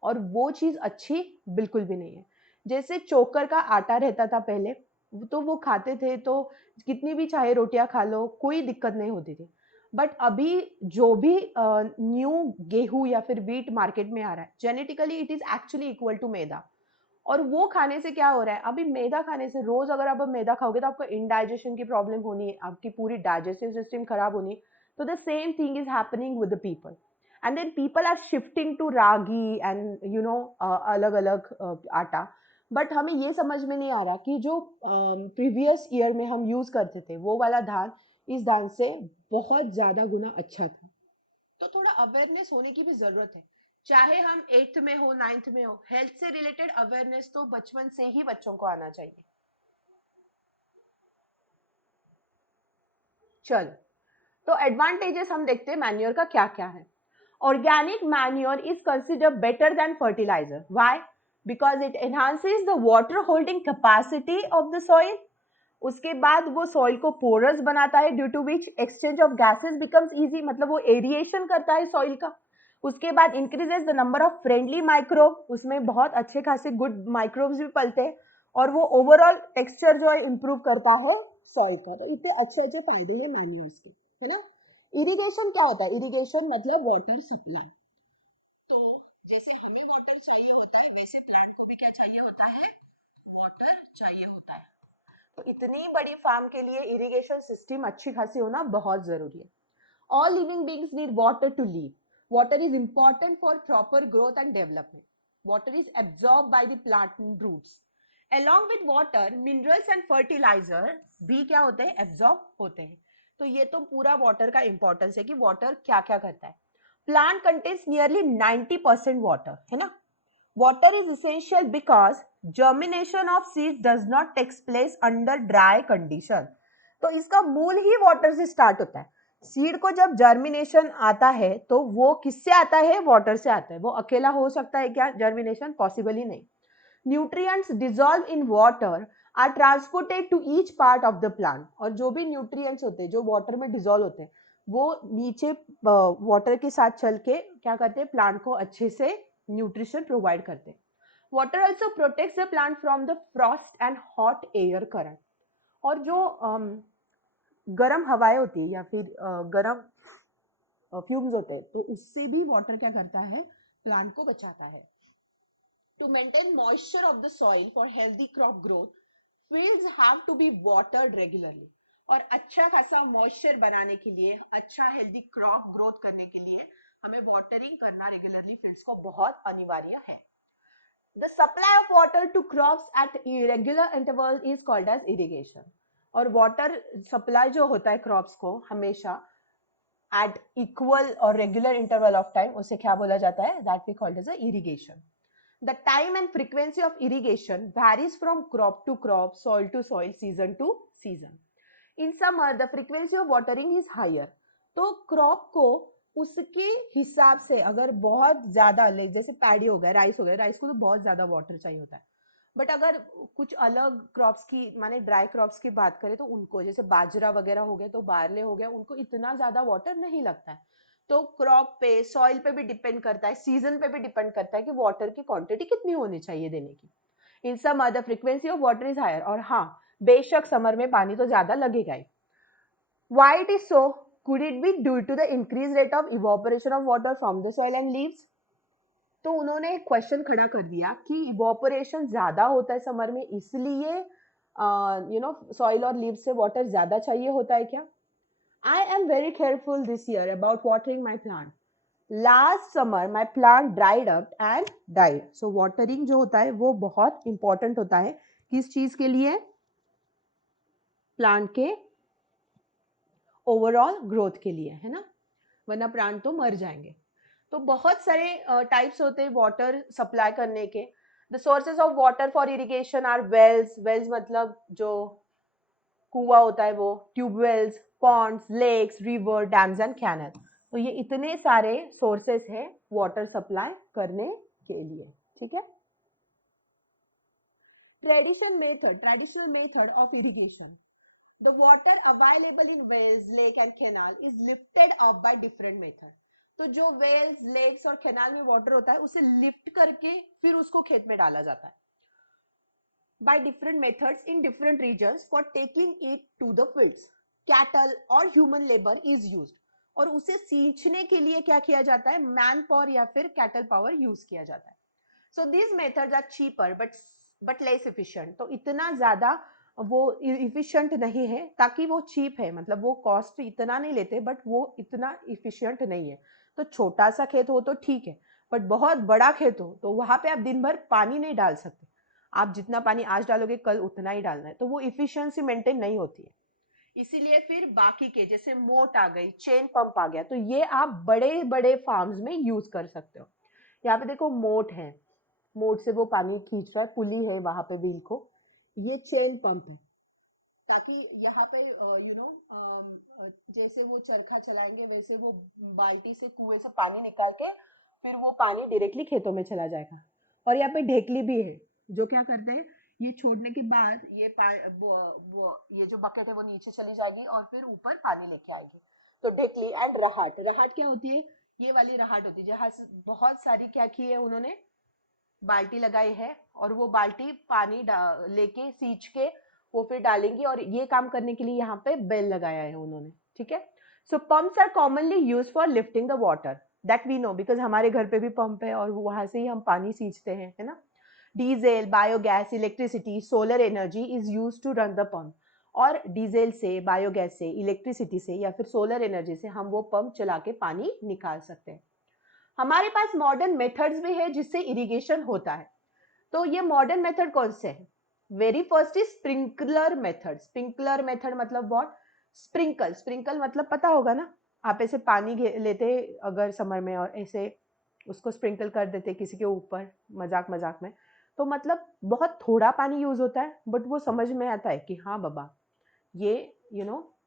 और वो चीज अच्छी बिल्कुल भी नहीं है। जैसे चोकर का आटा रहता था पहले, तो वो खाते थे तो कितनी भी चाहे रोटियां खा लो कोई दिक्कत नहीं होती थी। बट अभी जो भी न्यू गेहूं या फिर व्हीट मार्केट में आ रहा है, genetically it is actually equal to maida. और वो खाने से क्या हो रहा है, अभी मैदा खाने से रोज अगर आप मैदा खाओगे तो आपको इंडाइजेशन की प्रॉब्लम होनी है, आपकी पूरी डाइजेस्टिव सिस्टम खराब होनी है। तो the same thing is happening with the people, and then people are shifting to ragi and अलग अलग आटा। बट हमें ये समझ में नहीं आ रहा कि जो प्रीवियस ईयर में हम यूज करते थे वो वाला धान इस धान से बहुत ज्यादा गुना अच्छा था। तो थोड़ा अवेयरनेस होने की भी जरूरत है। चाहे हम 8th में हो 9th में हो, हेल्थ से रिलेटेड अवेयरनेस तो बचपन से ही बच्चों को आना चाहिए। चल, तो एडवांटेजेस हम देखते हैं मैन्योर का क्या क्या है। Organic manure is consider better than fertiliser. Why? Because it enhances the water holding capacity of the soil. उसके बाद वो सॉइल को पोरस बनाता है, due to which exchange of gases becomes easy, मतलब वो एरिएशन करता है सॉइल का। उसके बाद increases the number of friendly microbe, उसमें बहुत अच्छे खासे गुड माइक्रोब्स भी पलते हैं। और वो ओवरऑल टेक्सचर जो है इंप्रूव करता है सॉइल का। तो इतने अच्छे अच्छे फायदे हैं मैन्योर्स के, है ना। इरिगेशन क्या होता है, इरिगेशन मतलब वाटर सप्लाई। तो जैसे हमें वाटर चाहिए होता है, वैसे प्लांट को भी क्या चाहिए होता है, वाटर चाहिए होता है। तो इतनी बड़ी फार्म के लिए इरिगेशन सिस्टम अच्छी खासी होना बहुत जरूरी है। All living beings need water to live. Water is important for proper growth and development. Water is absorbed by the plant roots. Along with water, minerals and fertilizer भी क्या होते हैं, absorb होते हैं। तो ये तो पूरा water का importance है कि water क्या क्या करता है। Plant contains nearly 90% water, है ना। Water is essential because germination of seeds does not take place under dry condition. तो इसका मूल ही वाटर से स्टार्ट होता है। सीड को जब जर्मिनेशन आता है तो वो किससे आता है, वाटर से आता है। वो अकेला हो सकता है क्या जर्मिनेशन, पॉसिबल ही नहीं। Nutrients dissolve in water are transported to each part of the plant. और जो भी न्यूट्रिएंट्स होते हैं जो वाटर में डिसॉल्व होते हैं, वो नीचे वाटर के साथ चल के क्या करते हैं, प्लांट को अच्छे से न्यूट्रिशन प्रोवाइड करते हैं। Water also protects the plant from the Frost and hot air current. और जो गर्म हवाएं होती है या फिर गर्म फ्यूम्स होते हैं, तो उससे भी वाटर क्या करता है, प्लांट को बचाता है। To maintain moisture of the soil for healthy crop growth, fields have to be watered regularly. और अच्छा खासा मॉइस्चर बनाने के लिए, अच्छा हेल्दी क्रॉप ग्रोथ करने के लिए हमें वाटरिंग करना रेगुलरली फील्ड्स को बहुत अनिवार्य है। The supply of water to crops at irregular interval is called as irrigation. और वाटर सप्लाई जो होता है क्रॉप्स को हमेशा at equal or regular interval of time, उसे क्या बोला जाता है, that we called as a irrigation. The time and frequency of irrigation varies from crop to crop, soil to soil, season to season. In summer, the frequency of watering is higher. तो crop को उसके हिसाब से अगर बहुत ज्यादा, जैसे paddy हो गया, राइस हो गया, राइस को तो बहुत ज्यादा वाटर चाहिए होता है। बट अगर कुछ अलग क्रॉप्स की, माने ड्राई क्रॉप्स की बात करें, तो उनको जैसे बाजरा वगैरह हो गया, तो बारले हो गया, उनको इतना ज्यादा वाटर नहीं लगता है। तो क्रॉप पे, सॉइल पे भी डिपेंड करता है, सीजन पे भी डिपेंड करता है कि वाटर की क्वांटिटी कितनी होनी चाहिए देने की। In some other frequency of water is higher, और हाँ बेशक समर में पानी तो ज्यादा लगेगा ही। Why it is so? Could it be due to the increase rate of evaporation of water from the soil and leaves? तो उन्होंने एक क्वेश्चन खड़ा कर दिया कि इवोपरेशन ज्यादा होता है समर में, इसलिए सॉइल और लीव्स से वाटर ज्यादा चाहिए होता है क्या? I am very careful this year about watering my plant. Last summer my plant dried up and died. So watering जो होता है वो बहुत important होता है, किस चीज के लिए? प्लांट के ओवरऑल ग्रोथ के लिए, है ना, वरना प्लांट तो मर जाएंगे। तो बहुत सारे टाइप्स होते हैं वाटर सप्लाई करने के। The sources of water for irrigation are wells, wells मतलब जो कुआं होता है वो, tubewells, ponds, lakes, river, dams and canal. तो ये इतने सारे सोर्सेस है वाटर सप्लाई करने के लिए, ठीक है। Traditional method of irrigation, the water available in wells, lake and canal is lifted up by different method. तो जो वेल्स, लेक्स और कैनाल में वाटर होता है उसे लिफ्ट करके फिर उसको खेत में डाला जाता है by different methods in different regions for taking it to the fields. Cattle or human labor is used. और उसे सींचने के लिए क्या किया जाता है, मैन पावर या फिर कैटल पावर यूज किया जाता है। So these methods are cheaper but less efficient. तो इतना ज्यादा वो इफिशिएंट नहीं है, ताकि वो चीप है, मतलब वो कॉस्ट इतना नहीं लेते, बट वो इतना इफिशिएंट नहीं है। तो छोटा सा खेत हो तो ठीक है, बट बहुत बड़ा खेत हो तो वहां पे आप दिन भर पानी नहीं डाल सकते। आप जितना पानी आज डालोगे कल उतना ही डालना है, तो वो इफिशियंसी मेंटेन नहीं होती है। इसीलिए फिर बाकी के जैसे मोट आ गई, चेन पंप आ गया, तो ये आप बड़े बड़े फार्म्स में यूज कर सकते हो। यहाँ पे देखो मोट है, मोट से वो पानी खींच रहा है, पुली है वहां पे व्हील को, ये चेन पंप है, ताकि यहाँ पे जैसे वो चरखा चलाएंगे वैसे वो बाल्टी से, कुएं से पानी निकाल के फिर वो पानी डायरेक्टली खेतों में चला जाएगा। और यहाँ पे ढेकली भी है, जो क्या करते हैं, ये छोड़ने के बाद ये जो बकेट है वो नीचे चली जाएगी और फिर ऊपर पानी लेके आएगी। तो ढेकली एंड रहाट, रहाट क्या होती है, ये वाली रहाट होती है जहाँ से बहुत सारी क्या की है उन्होंने, बाल्टी लगाई है, और वो बाल्टी पानी लेके सींच के वो फिर डालेंगी, और ये काम करने के लिए यहाँ पे बेल लगाया है उन्होंने, ठीक है। So pumps are commonly use for lifting the water, that we know, because हमारे घर पे भी पंप है और वहां से ही हम पानी सींचते हैं, है ना। Diesel, biogas, electricity, solar energy is use to run the pump. और डीजल से, बायोगैस से, इलेक्ट्रिसिटी से या फिर सोलर एनर्जी से हम वो पंप चला के पानी निकाल सकते हैं। हमारे पास मॉडर्न मेथड्स भी है जिससे इरिगेशन होता है। तो ये मॉडर्न मेथड कौन से हैं? Very first is sprinkler method. Sprinkler method मतलब व्हाट? स्प्रिंकल, स्प्रिंकल मतलब पता होगा ना, आप ऐसे पानी लेते अगर समर में और ऐसे उसको स्प्रिंकल कर देते किसी के ऊपर, मजाक मजाक में, तो मतलब बहुत थोड़ा पानी यूज होता है, बट वो समझ में आता है कि हाँ बाबा ये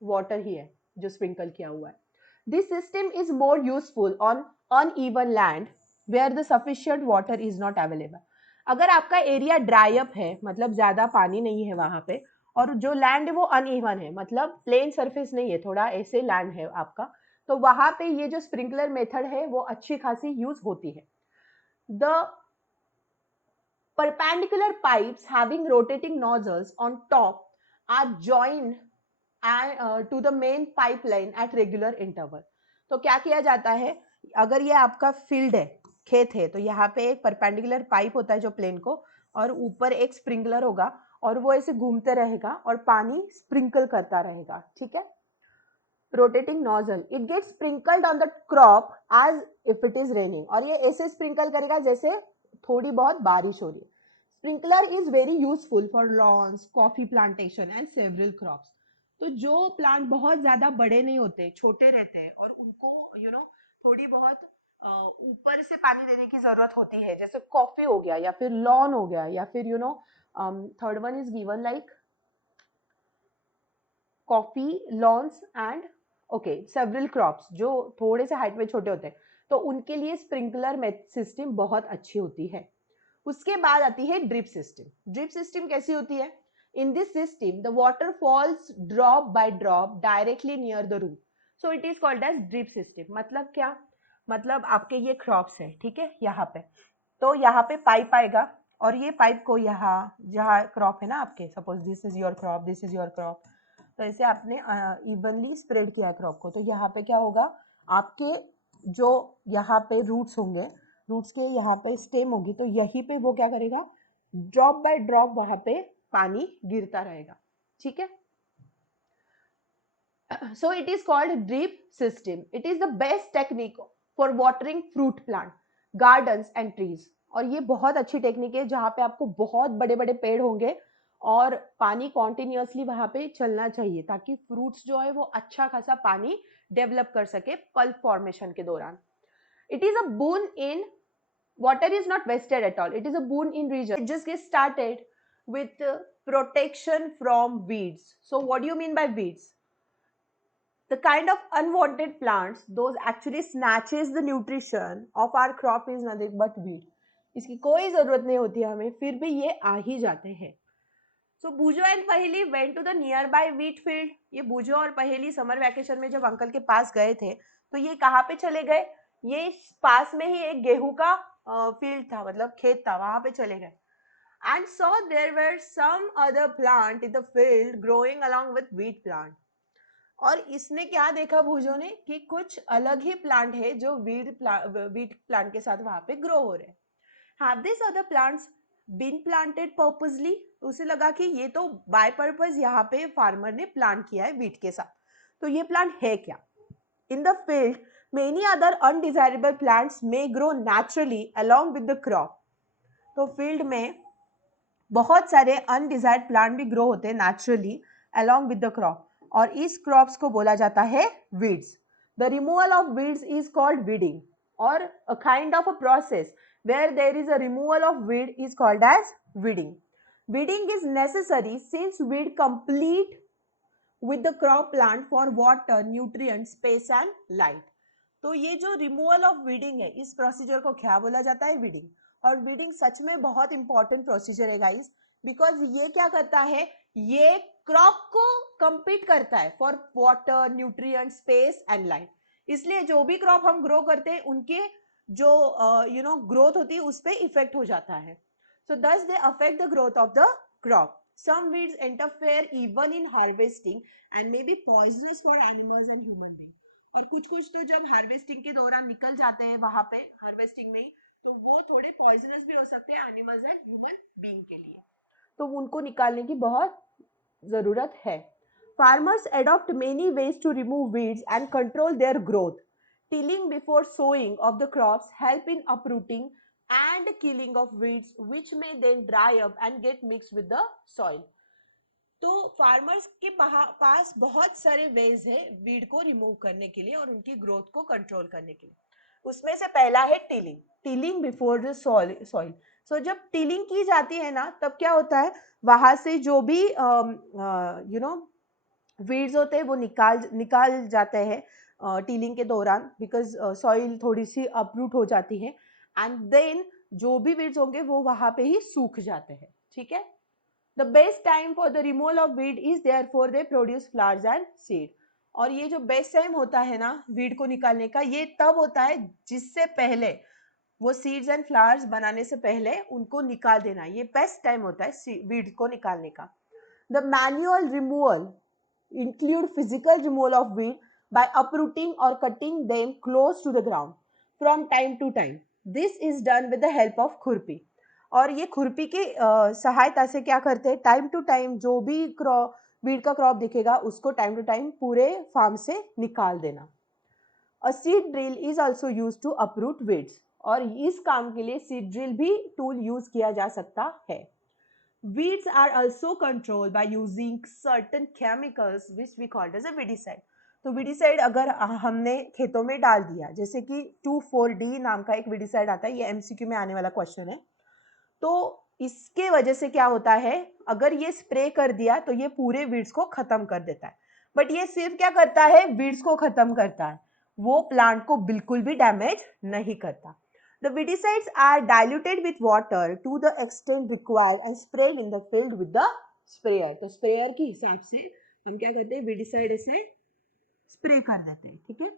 वाटर ही है जो स्प्रिंकल किया हुआ है। This system is more useful on uneven land where the sufficient water is not available. अगर आपका एरिया ड्राई अप है, मतलब ज्यादा पानी नहीं है वहां पे, और जो लैंड है वो अनइवन है, मतलब प्लेन सरफेस नहीं है, थोड़ा ऐसे लैंड है आपका, तो वहां पे ये जो स्प्रिंकलर मेथड है वो अच्छी खासी यूज होती है। द perpendicular pipes having rotating nozzles on top are joined to the main pipeline at regular interval. तो क्या किया जाता है, अगर ये आपका फील्ड है, खेत है, तो यहाँ पे एक परपेंडिकुलर पाइप होता है जो प्लेन को, और ऊपर एक स्प्रिंकलर होगा और वो ऐसे घूमते रहेगा और पानी स्प्रिंकल करता रहेगा, ठीक है। Rotating nozzle, it gets sprinkled on the crop as if it is raining, और ये ऐसे स्प्रिंकल करेगा जैसे थोड़ी बहुत बारिश हो रही है। Sprinkler is very useful for lawns, coffee plantation and several crops. तो जो प्लांट बहुत ज्यादा बड़े नहीं होते, छोटे रहते हैं और उनको थोड़ी बहुत ऊपर से पानी देने की जरूरत होती है, जैसे कॉफी हो गया या फिर लॉन हो गया या फिर third one is given like coffee, loans and okay several crops जो थोड़े से हाइट में छोटे होते हैं, तो उनके लिए स्प्रिंकलर सिस्टम बहुत अच्छी होती है। उसके बाद आती है ड्रिप सिस्टम। ड्रिप सिस्टम कैसी होती है? In this system the water falls drop by drop directly near the root, so it is called as drip system. मतलब क्या? मतलब आपके ये क्रॉप्स है, ठीक है, यहाँ पे, तो यहाँ पे पाइप आएगा और ये पाइप को यहाँ, जहाँ क्रॉप है ना आपके, suppose this is your crop, this is your crop, तो ऐसे आपने इवनली स्प्रेड किया क्रॉप को, तो यहाँ पे क्या होगा, आपके जो यहाँ पे रूट्स होंगे, रूट्स के यहाँ पे स्टेम होगी, तो यहीं पे वो क्या करेगा, ड्रॉप बाय ड्रॉप वहां पे पानी गिरता रहेगा, ठीक है। So it is called drip system. It is the best technique for watering fruit plant, gardens and trees. और ये बहुत अच्छी टेक्निक है जहाँ पे आपको बहुत बड़े बड़े पेड़ होंगे और पानी कॉन्टिन्यूसली वहां पे चलना चाहिए ताकि फ्रूट्स जो है वो अच्छा खासा पानी डेवलप कर सके पल्प फॉर्मेशन के दौरान। It is a boon in water is not wasted at all. It is a boon in region. Just get started with protection from weeds. So what do you mean by weeds? The kind of unwanted plants those actually snatches the nutrition of our crop is nothing but weed. इसकी कोई जरूरत नहीं होती हमें, फिर भी ये आ ही जाते हैं। So Bujo and Paheli went to the nearby wheat field. ये बुजो और पहेली समर वैकेशन में जब अंकल के पास गए थे, तो ये कहाँ पे चले गए? ये पास में ही एक गेहूं का फील्ड था, मतलब खेत था, वहां पे चले गए। And saw there were some other plant in the field growing along with wheat plant. और इसने क्या देखा भूजो ने कि कुछ अलग ही प्लांट है जो वीट प्लांट के साथ वहां पे ग्रो हो रहे हैं। Have this other plants been planted purposely? उसे लगा कि ये तो बाय पर्पस यहाँ पे फार्मर ने प्लांट किया है वीट के साथ, तो ये प्लांट है क्या? In the field many other undesirable plants may grow naturally along with the crop. तो फील्ड में बहुत सारे अनडिजायर्ड प्लांट भी ग्रो होते हैं naturally along with the crop, और इस क्रॉप्स को बोला जाता है weeds. The removal of weeds is called weeding, और a kind of a process where there is a removal of weed is called as weeding. Weeding is necessary since weed complete with the crop plant for water, nutrients, space and light. तो ये जो removal of weeding है, इस procedure को क्या बोला जाता है? वीडिंग। और वीडिंग सच में बहुत इंपॉर्टेंट प्रोसीजर है गाइस, बिकॉज ये क्या करता है, ये क्रॉप को कंपीट करता है for water, nutrient, space and light. इसलिए जो भी क्रॉप हम ग्रो करते हैं उनके जो ग्रोथ होती है उस पर इफेक्ट हो जाता है। सो दस they affect the growth of the crop. Some weeds interfere even in harvesting and may be poisonous for animals and human beings. और कुछ कुछ तो जब हार्वेस्टिंग के दौरान निकल जाते हैं वहां पे हार्वेस्टिंग में, तो वो थोड़े पॉइजनस भी हो सकते हैं एनिमल्स एंड ह्यूमन बीइंग के लिए, तो उनको निकालने की बहुत जरूरत है। Farmers adopt many ways to remove weeds and control their growth. Tilling before sowing of the crops help in uprooting and killing of weeds which may then dry up and get mixed with the soil. तो farmers के पास बहुत सारे veg है weed को remove करने के लिए और उनकी ग्रोथ को कंट्रोल करने के लिए। उसमें से पहला है tilling, tilling before the soil. So जब टिलिंग की जाती है ना, तब क्या होता है, वहां से जो भी वीड्स होते हैं वो निकाल जाते हैं टीलिंग के दौरान, बिकॉज सॉइल थोड़ी सी अपरूट हो जाती है, एंड देन जो भी वीड्स होंगे वो वहां पे ही सूख जाते हैं, ठीक है। The best time for the removal of weed is therefore they produce flowers and seed. और ये जो बेस्ट टाइम होता है ना वीड को निकालने का, ये तब होता है जिससे पहले वो सीड्स एंड फ्लावर्स बनाने से पहले उनको निकाल देना, ये बेस्ट टाइम होता है वीड को निकालने का। The manual removal include physical removal of weed by uprooting or cutting them close to the ground from time to time. This is done with the help of खुरपी. और ये खुरपी के सहायता से क्या करते हैं, टाइम टू टाइम जो भी क्रॉप वीड का क्रॉप दिखेगा उसको टाइम टू टाइम पूरे फार्म से निकाल देना. A seed drill is also use to uproot weeds. और इस काम के लिए सीड ड्रिल भी टूल यूज किया जा सकता है. Weeds are also controlled by using certain chemicals which we called as a weedicide. तो weedicide अगर हमने खेतों में डाल दिया, जैसे कि 2,4-D नाम का एक weedicide आता है, ये एमसीक्यू में आने वाला क्वेश्चन है. तो इसके वजह से क्या होता है, अगर ये स्प्रे कर दिया तो ये पूरे वीड्स को खत्म कर देता है. बट ये सिर्फ क्या करता है, वीड्स को खत्म करता है, वो प्लांट को बिल्कुल भी डैमेज नहीं करता. The weedicides are diluted with water to the extent required and sprayed in the field with the sprayer. तो स्प्रेयर के हिसाब से हम क्या करते हैं, weedicide ऐसे स्प्रे कर देते हैं. ठीक है.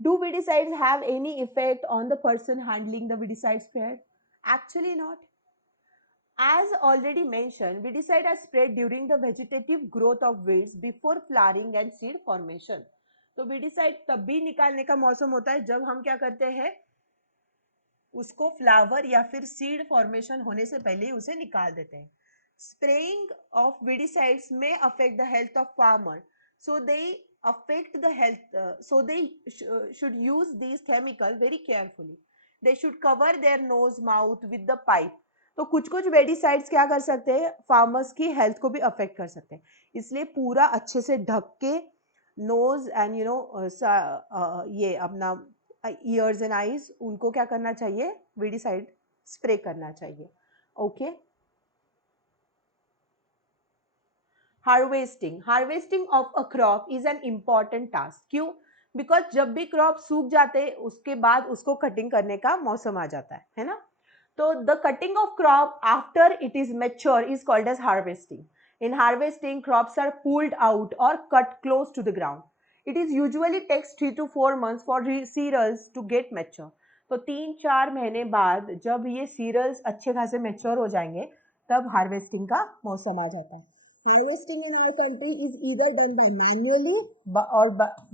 Do weedicides have any effect on the person handling the weedicide sprayer? Actually not. As already mentioned, weedicide are sprayed during the vegetative growth of weeds before flowering and seed formation. तो weedicide तब भी निकालने का मौसम होता है जब हम क्या करते हैं, उसको फ्लावर या फिर सीड फॉर्मेशन होने से पहले उसे निकाल देते हैं. Spraying of weedicides may affect the health of farmer, so they affect the health, so they should use these chemical very carefully. They should cover their nose mouth with the pipe. तो कुछ कुछ वेडिसाइड्स क्या कर सकते हैं, farmers की health को भी अफेक्ट कर सकते हैं, इसलिए पूरा अच्छे से ढक के नोज एंड ये अपना ईयर्स एंड आईज उनको क्या करना चाहिए, वीडिसाइड स्प्रे करना चाहिए. Okay. Harvesting of a crop is an important task. क्यों? बिकॉज जब भी क्रॉप सूख जाते हैं उसके बाद उसको कटिंग करने का मौसम आ जाता है ना. तो the cutting of crop after it is mature is called as harvesting. In harvesting, crops are pulled out or cut close to the ground. It is usually takes 3 to 4 months for cereals to get mature. तो 3-4 महीने बाद जब ये serials अच्छे खासे mature हो जाएंगे तब हार्वेस्टिंग का मौसम आ जाता है. Harvesting in our country is either done by manually or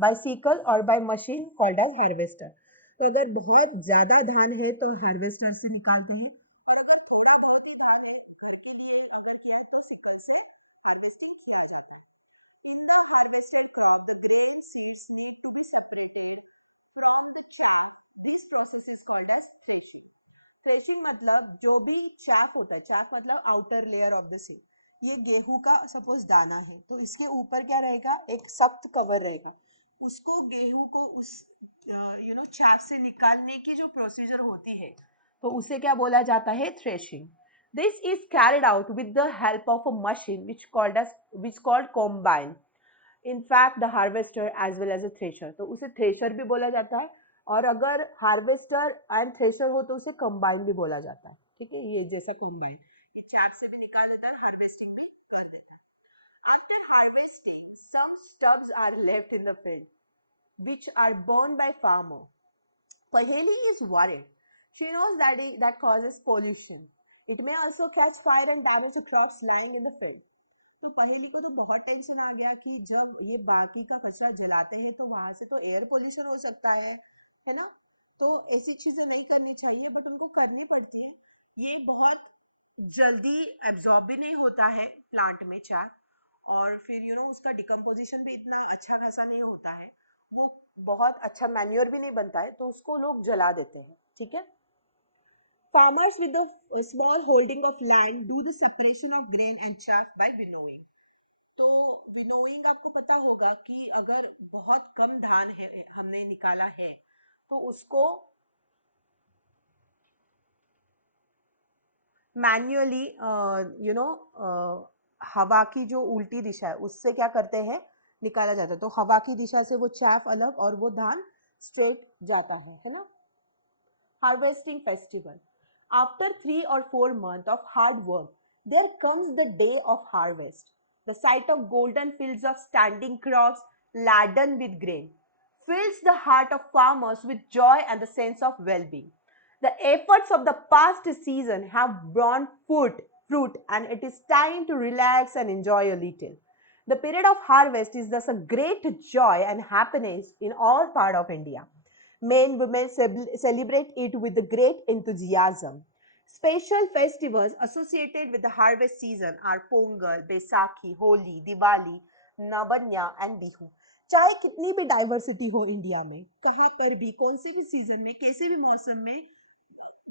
by sickle or by machine called as harvester. तो अगर बहुत ज्यादा धान है तो हार्वेस्टर से निकालते हैं. थ्रेशिंग मतलब जो भी चैफ होता है, चैफ मतलब outer layer of the seed. ये गेहूं का सपोज दाना है तो इसके ऊपर क्या रहेगा, एक सख्त कवर रहेगा. उसको गेहूं को उस चैफ से निकालने की जो प्रोसीजर होती है तो उसे क्या बोला जाता है, threshing. This is carried out with the help of a machine which called combine. In fact the harvester as well as a thresher. तो उसे थ्रेशर भी बोला जाता है और अगर हार्वेस्टर एंड थ्रेशर हो तो उसे कंबाइन भी बोला जाता है. ठीक है, ये जैसा कंबाइन चार से भी निकाल देता है, हार्वेस्टिंग भी कर देता है. After harvesting some stubs are left in the field which are burned by farmer. Paheli is worried. She knows that causes pollution. It may also catch fire and damage the crops lying in the field. तो पहेली को तो बहुत tension आ गया कि जब ये बाकी का कचरा जलाते हैं तो वहां से तो एयर पोल्यूशन हो सकता है ना. तो ऐसी चीजें नहीं करनी चाहिए बट उनको करनी पड़ती है. ये बहुत जल्दी एब्जॉर्ब भी नहीं होता है प्लांट में चार, और फिर उसका डिकम्पोजिशन भी इतना अच्छा खासा नहीं होता है, वो बहुत अच्छा मैन्योर भी नहीं बनता है तो उसको लोग जला देते हैं. ठीक है. Farmers with a small holding of land do the separation of grain and chaff by winnowing. तो विनोइंग आपको पता होगा कि अगर बहुत कम धान है हमने निकाला है तो उसको मैन्युअली हवा की जो उल्टी दिशा है उससे क्या करते हैं, निकाला जाता है. तो हवा की दिशा से वो चाफ अलग और वो धान स्ट्रेट जाता है ना. Harvesting festival. After 3 or 4 months of hard work, there comes the day of harvest. The sight of golden fields of standing crops laden with grain fills the heart of farmers with joy and the sense of well being. The efforts of the past season have borne fruit, fruit, and it is time to relax and enjoy a little. The period of harvest is thus a great joy and happiness in all part of India. Men, women celebrate it with great enthusiasm. Special festivals associated with the harvest season are Pongal, Baisakhi, Holi, Diwali, Nabanya and Bihu. चाहे कितनी भी diversity हो India में, कहाँ पर भी, कौन से भी सीजन में, कैसे भी मौसम में,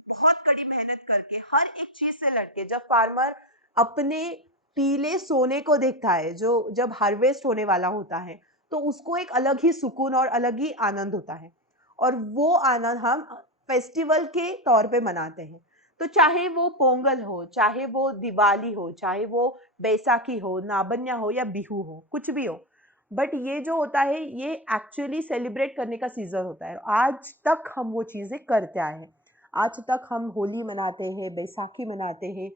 बहुत कड़ी मेहनत करके हर एक चीज से लड़के जब फार्मर अपने पीले सोने को देखता है, जो जब हार्वेस्ट होने वाला होता है, तो उसको एक अलग ही सुकून और अलग ही आनंद होता है, और वो आनंद हम फेस्टिवल के तौर पे मनाते हैं। तो चाहे वो पोंगल हो, चाहे वो दिवाली हो, चाहे वो बैसाखी हो, नाबन्या हो या बिहू हो, कुछ भी हो, बट ये जो होता है ये एक्चुअली सेलिब्रेट करने का सीजन होता है। आज तक हम वो चीज़ें करते आए हैं। आज तक हम होली मनाते हैं, बैसाखी मनाते हैं,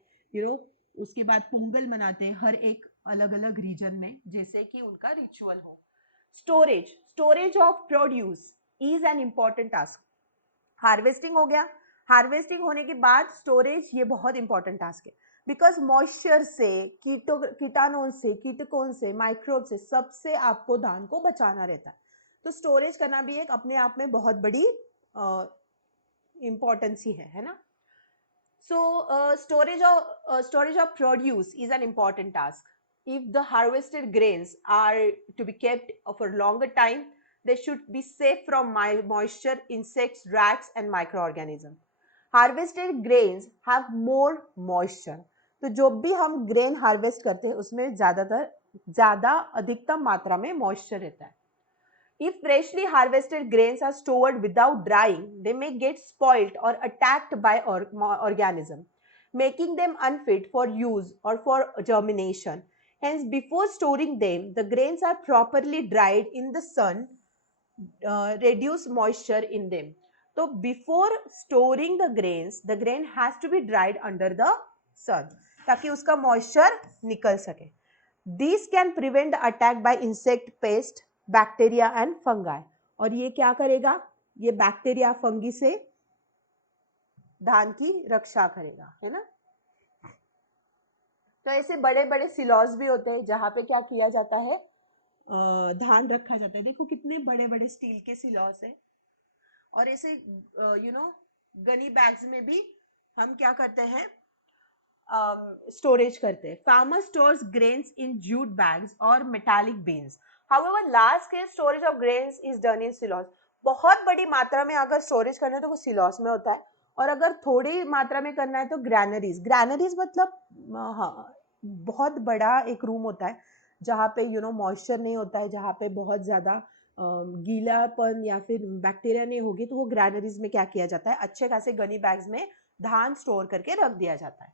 उसके बाद पोंगल मनाते हैं, हर एक अलग अलग रीजन में जैसे कि उनका रिचुअल हो। Storage of produce is an important task. Harvesting हो गया, हार्वेस्टिंग होने के बाद स्टोरेज ये बहुत इंपॉर्टेंट टास्क है, बिकॉज मॉइस्चर से, कीटाणुओं से, कीटकों से, माइक्रोब से, सबसे आपको धान को बचाना रहता है। तो स्टोरेज करना भी एक अपने आप में बहुत बड़ी इंपॉर्टेंस ही है ना। So, storage of produce is an important task. If the harvested grains are to be kept for longer time, they should be safe from moisture, insects, rats, and microorganisms. Harvested grains have more moisture. तो जो भी हम grain harvest करते हैं उसमें ज़्यादा अधिकतम मात्रा में मॉइस्चर रहता है। If freshly harvested grains are stored without drying, they may get spoilt or attacked by organisms, making them unfit for use or for germination. Hence, before storing them, the grains are properly dried in the sun, reduce moisture in them. So, before storing the grain has to be dried under the sun, ताकि उसका moisture निकल सके. These can prevent the attack by insect, pest, bacteria and fungi. और ये क्या करेगा, ये bacteria fungi से धान की रक्षा करेगा, है ना। तो ऐसे बड़े बड़े सिलॉस भी होते हैं जहां पे क्या किया जाता है, धान रखा जाता है। देखो कितने बड़े बड़े स्टील के सिलॉस है। और ऐसे गनी बैग्स में भी हम क्या करते हैं, स्टोरेज करते हैं। Farmer stores grains in jute bags और metallic bins. However, large scale storage of grains is done in silos. बहुत बड़ी मात्रा में अगर स्टोरेज करना है तो वो सिलॉस में होता है, और अगर थोड़ी मात्रा में करना है तो ग्रैनरीज मतलब हाँ, बहुत बड़ा एक रूम होता है जहाँ पे मॉइस्चर नहीं होता है, जहाँ पे बहुत ज़्यादा गीलापन या फिर बैक्टीरिया नहीं होगी, तो वो ग्रैनरीज में क्या किया जाता है, अच्छे खासे गनी बैग्स में धान स्टोर करके रख दिया जाता है।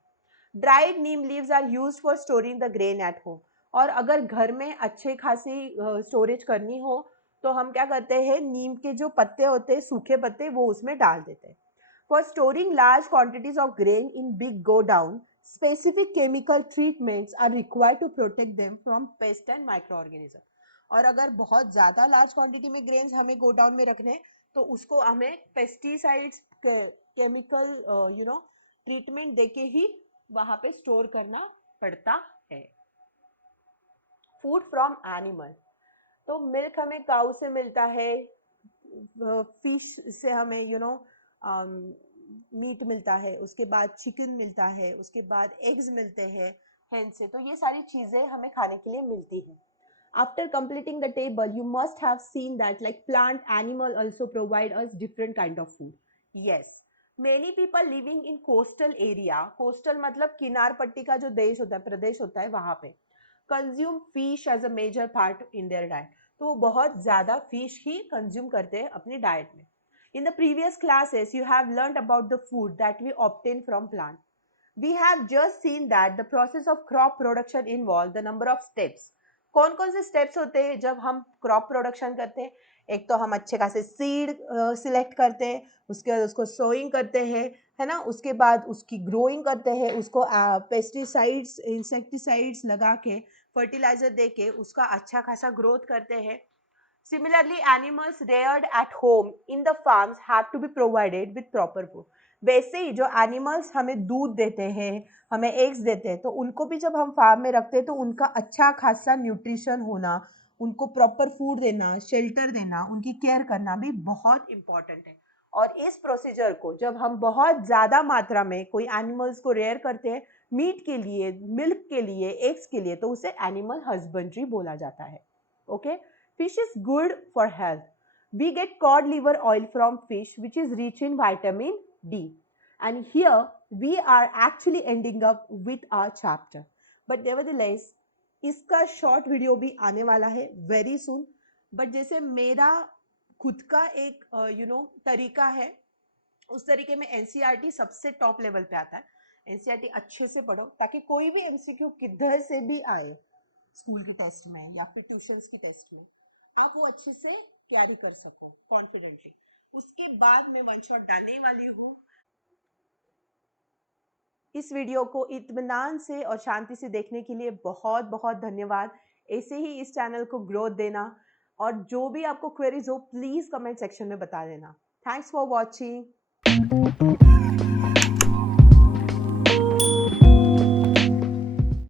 Dried neem leaves are used for storing the grain at home. और अगर घर में अच्छे खासी स्टोरेज करनी हो तो हम क्या करते हैं, नीम के जो पत्ते होते हैं, सूखे पत्ते, वो उसमें डाल देते हैं। For storing large quantities of grain in big godown, specific chemical treatments are required to protect them from pest and micro organism. और अगर बहुत ज़्यादा लार्ज क्वांटिटी में ग्रेन्स हमें गोडाउन में रखने हैं तो उसको हमें पेस्टिसाइड्स, केमिकल ट्रीटमेंट देके ही वहाँ पे स्टोर करना पड़ता है। फूड फ्रॉम एनिमल, तो मिल्क हमें काऊ से मिलता है, फिश से हमें मीट मिलता है, उसके बाद चिकन मिलता है, उसके बाद एग्स मिलते हैं हेन से। तो ये सारी चीज़ें हमें खाने के लिए मिलती हैं। After completing the table, you must have seen that like plant, animal also provide us different kind of food. Yes, many people living in coastal area, coastal मतलब किनार पट्टी का जो देश होता है, प्रदेश होता है, वहाँ पे consume fish as a major part in their diet. तो वो बहुत ज़्यादा fish ही consume करते हैं अपनी diet में. In the previous classes, you have learned about the food that we obtain from plant. We have just seen that the process of crop production involves the number of steps. कौन कौन से steps होते हैं जब हम crop production करते हैं? एक तो हम अच्छे खासे सीड सिलेक्ट करते हैं, उसके बाद उसको सोइंग करते हैं, है ना, उसके बाद उसकी ग्रोइंग करते हैं, उसको पेस्टिसाइड्स, इंसेक्टिसाइड्स लगा के, फर्टिलाइजर दे के उसका अच्छा खासा ग्रोथ करते हैं। Similarly, animals reared at home in the farms have to be provided with proper food. वैसे ही जो एनिमल्स हमें दूध देते हैं, हमें एग्स देते हैं, तो उनको भी जब हम फार्म में रखते हैं तो उनका अच्छा खासा न्यूट्रिशन होना, उनको प्रॉपर फूड देना, शेल्टर देना, उनकी केयर करना भी बहुत इम्पॉर्टेंट है। और इस प्रोसीजर को जब हम बहुत ज़्यादा मात्रा में कोई एनिमल्स को रेयर करते हैं, मीट के लिए, मिल्क के लिए, एग्स के लिए, तो उसे एनिमल हस्बेंड्री बोला जाता है। Okay, fish is good for health. We get cod liver oil from fish, which is rich in vitamin D. And here we are actually ending up with our chapter. But nevertheless, इसका short video भी आने वाला है very soon. But जैसे मेरा खुद का एक तरीका है, उस तरीके में एनसीईआरटी सबसे टॉप लेवल पे आता है। एनसीईआरटी अच्छे से पढ़ो ताकि कोई भी एमसीक्यू किधर से भी आए, स्कूल के टेस्ट में या फिर ट्यूशंस की टेस्ट में, आप वो अच्छे से कैरी कर सको कॉन्फिडेंटली। उसके बाद मैं वन शॉट डालने वाली हूँ। इस वीडियो को इत्मीनान से और शांति से देखने के लिए बहुत बहुत धन्यवाद। ऐसे ही इस चैनल को ग्रोथ देना, और जो भी आपको क्वेरीज हो प्लीज़ कमेंट सेक्शन में बता देना। Thanks for watching.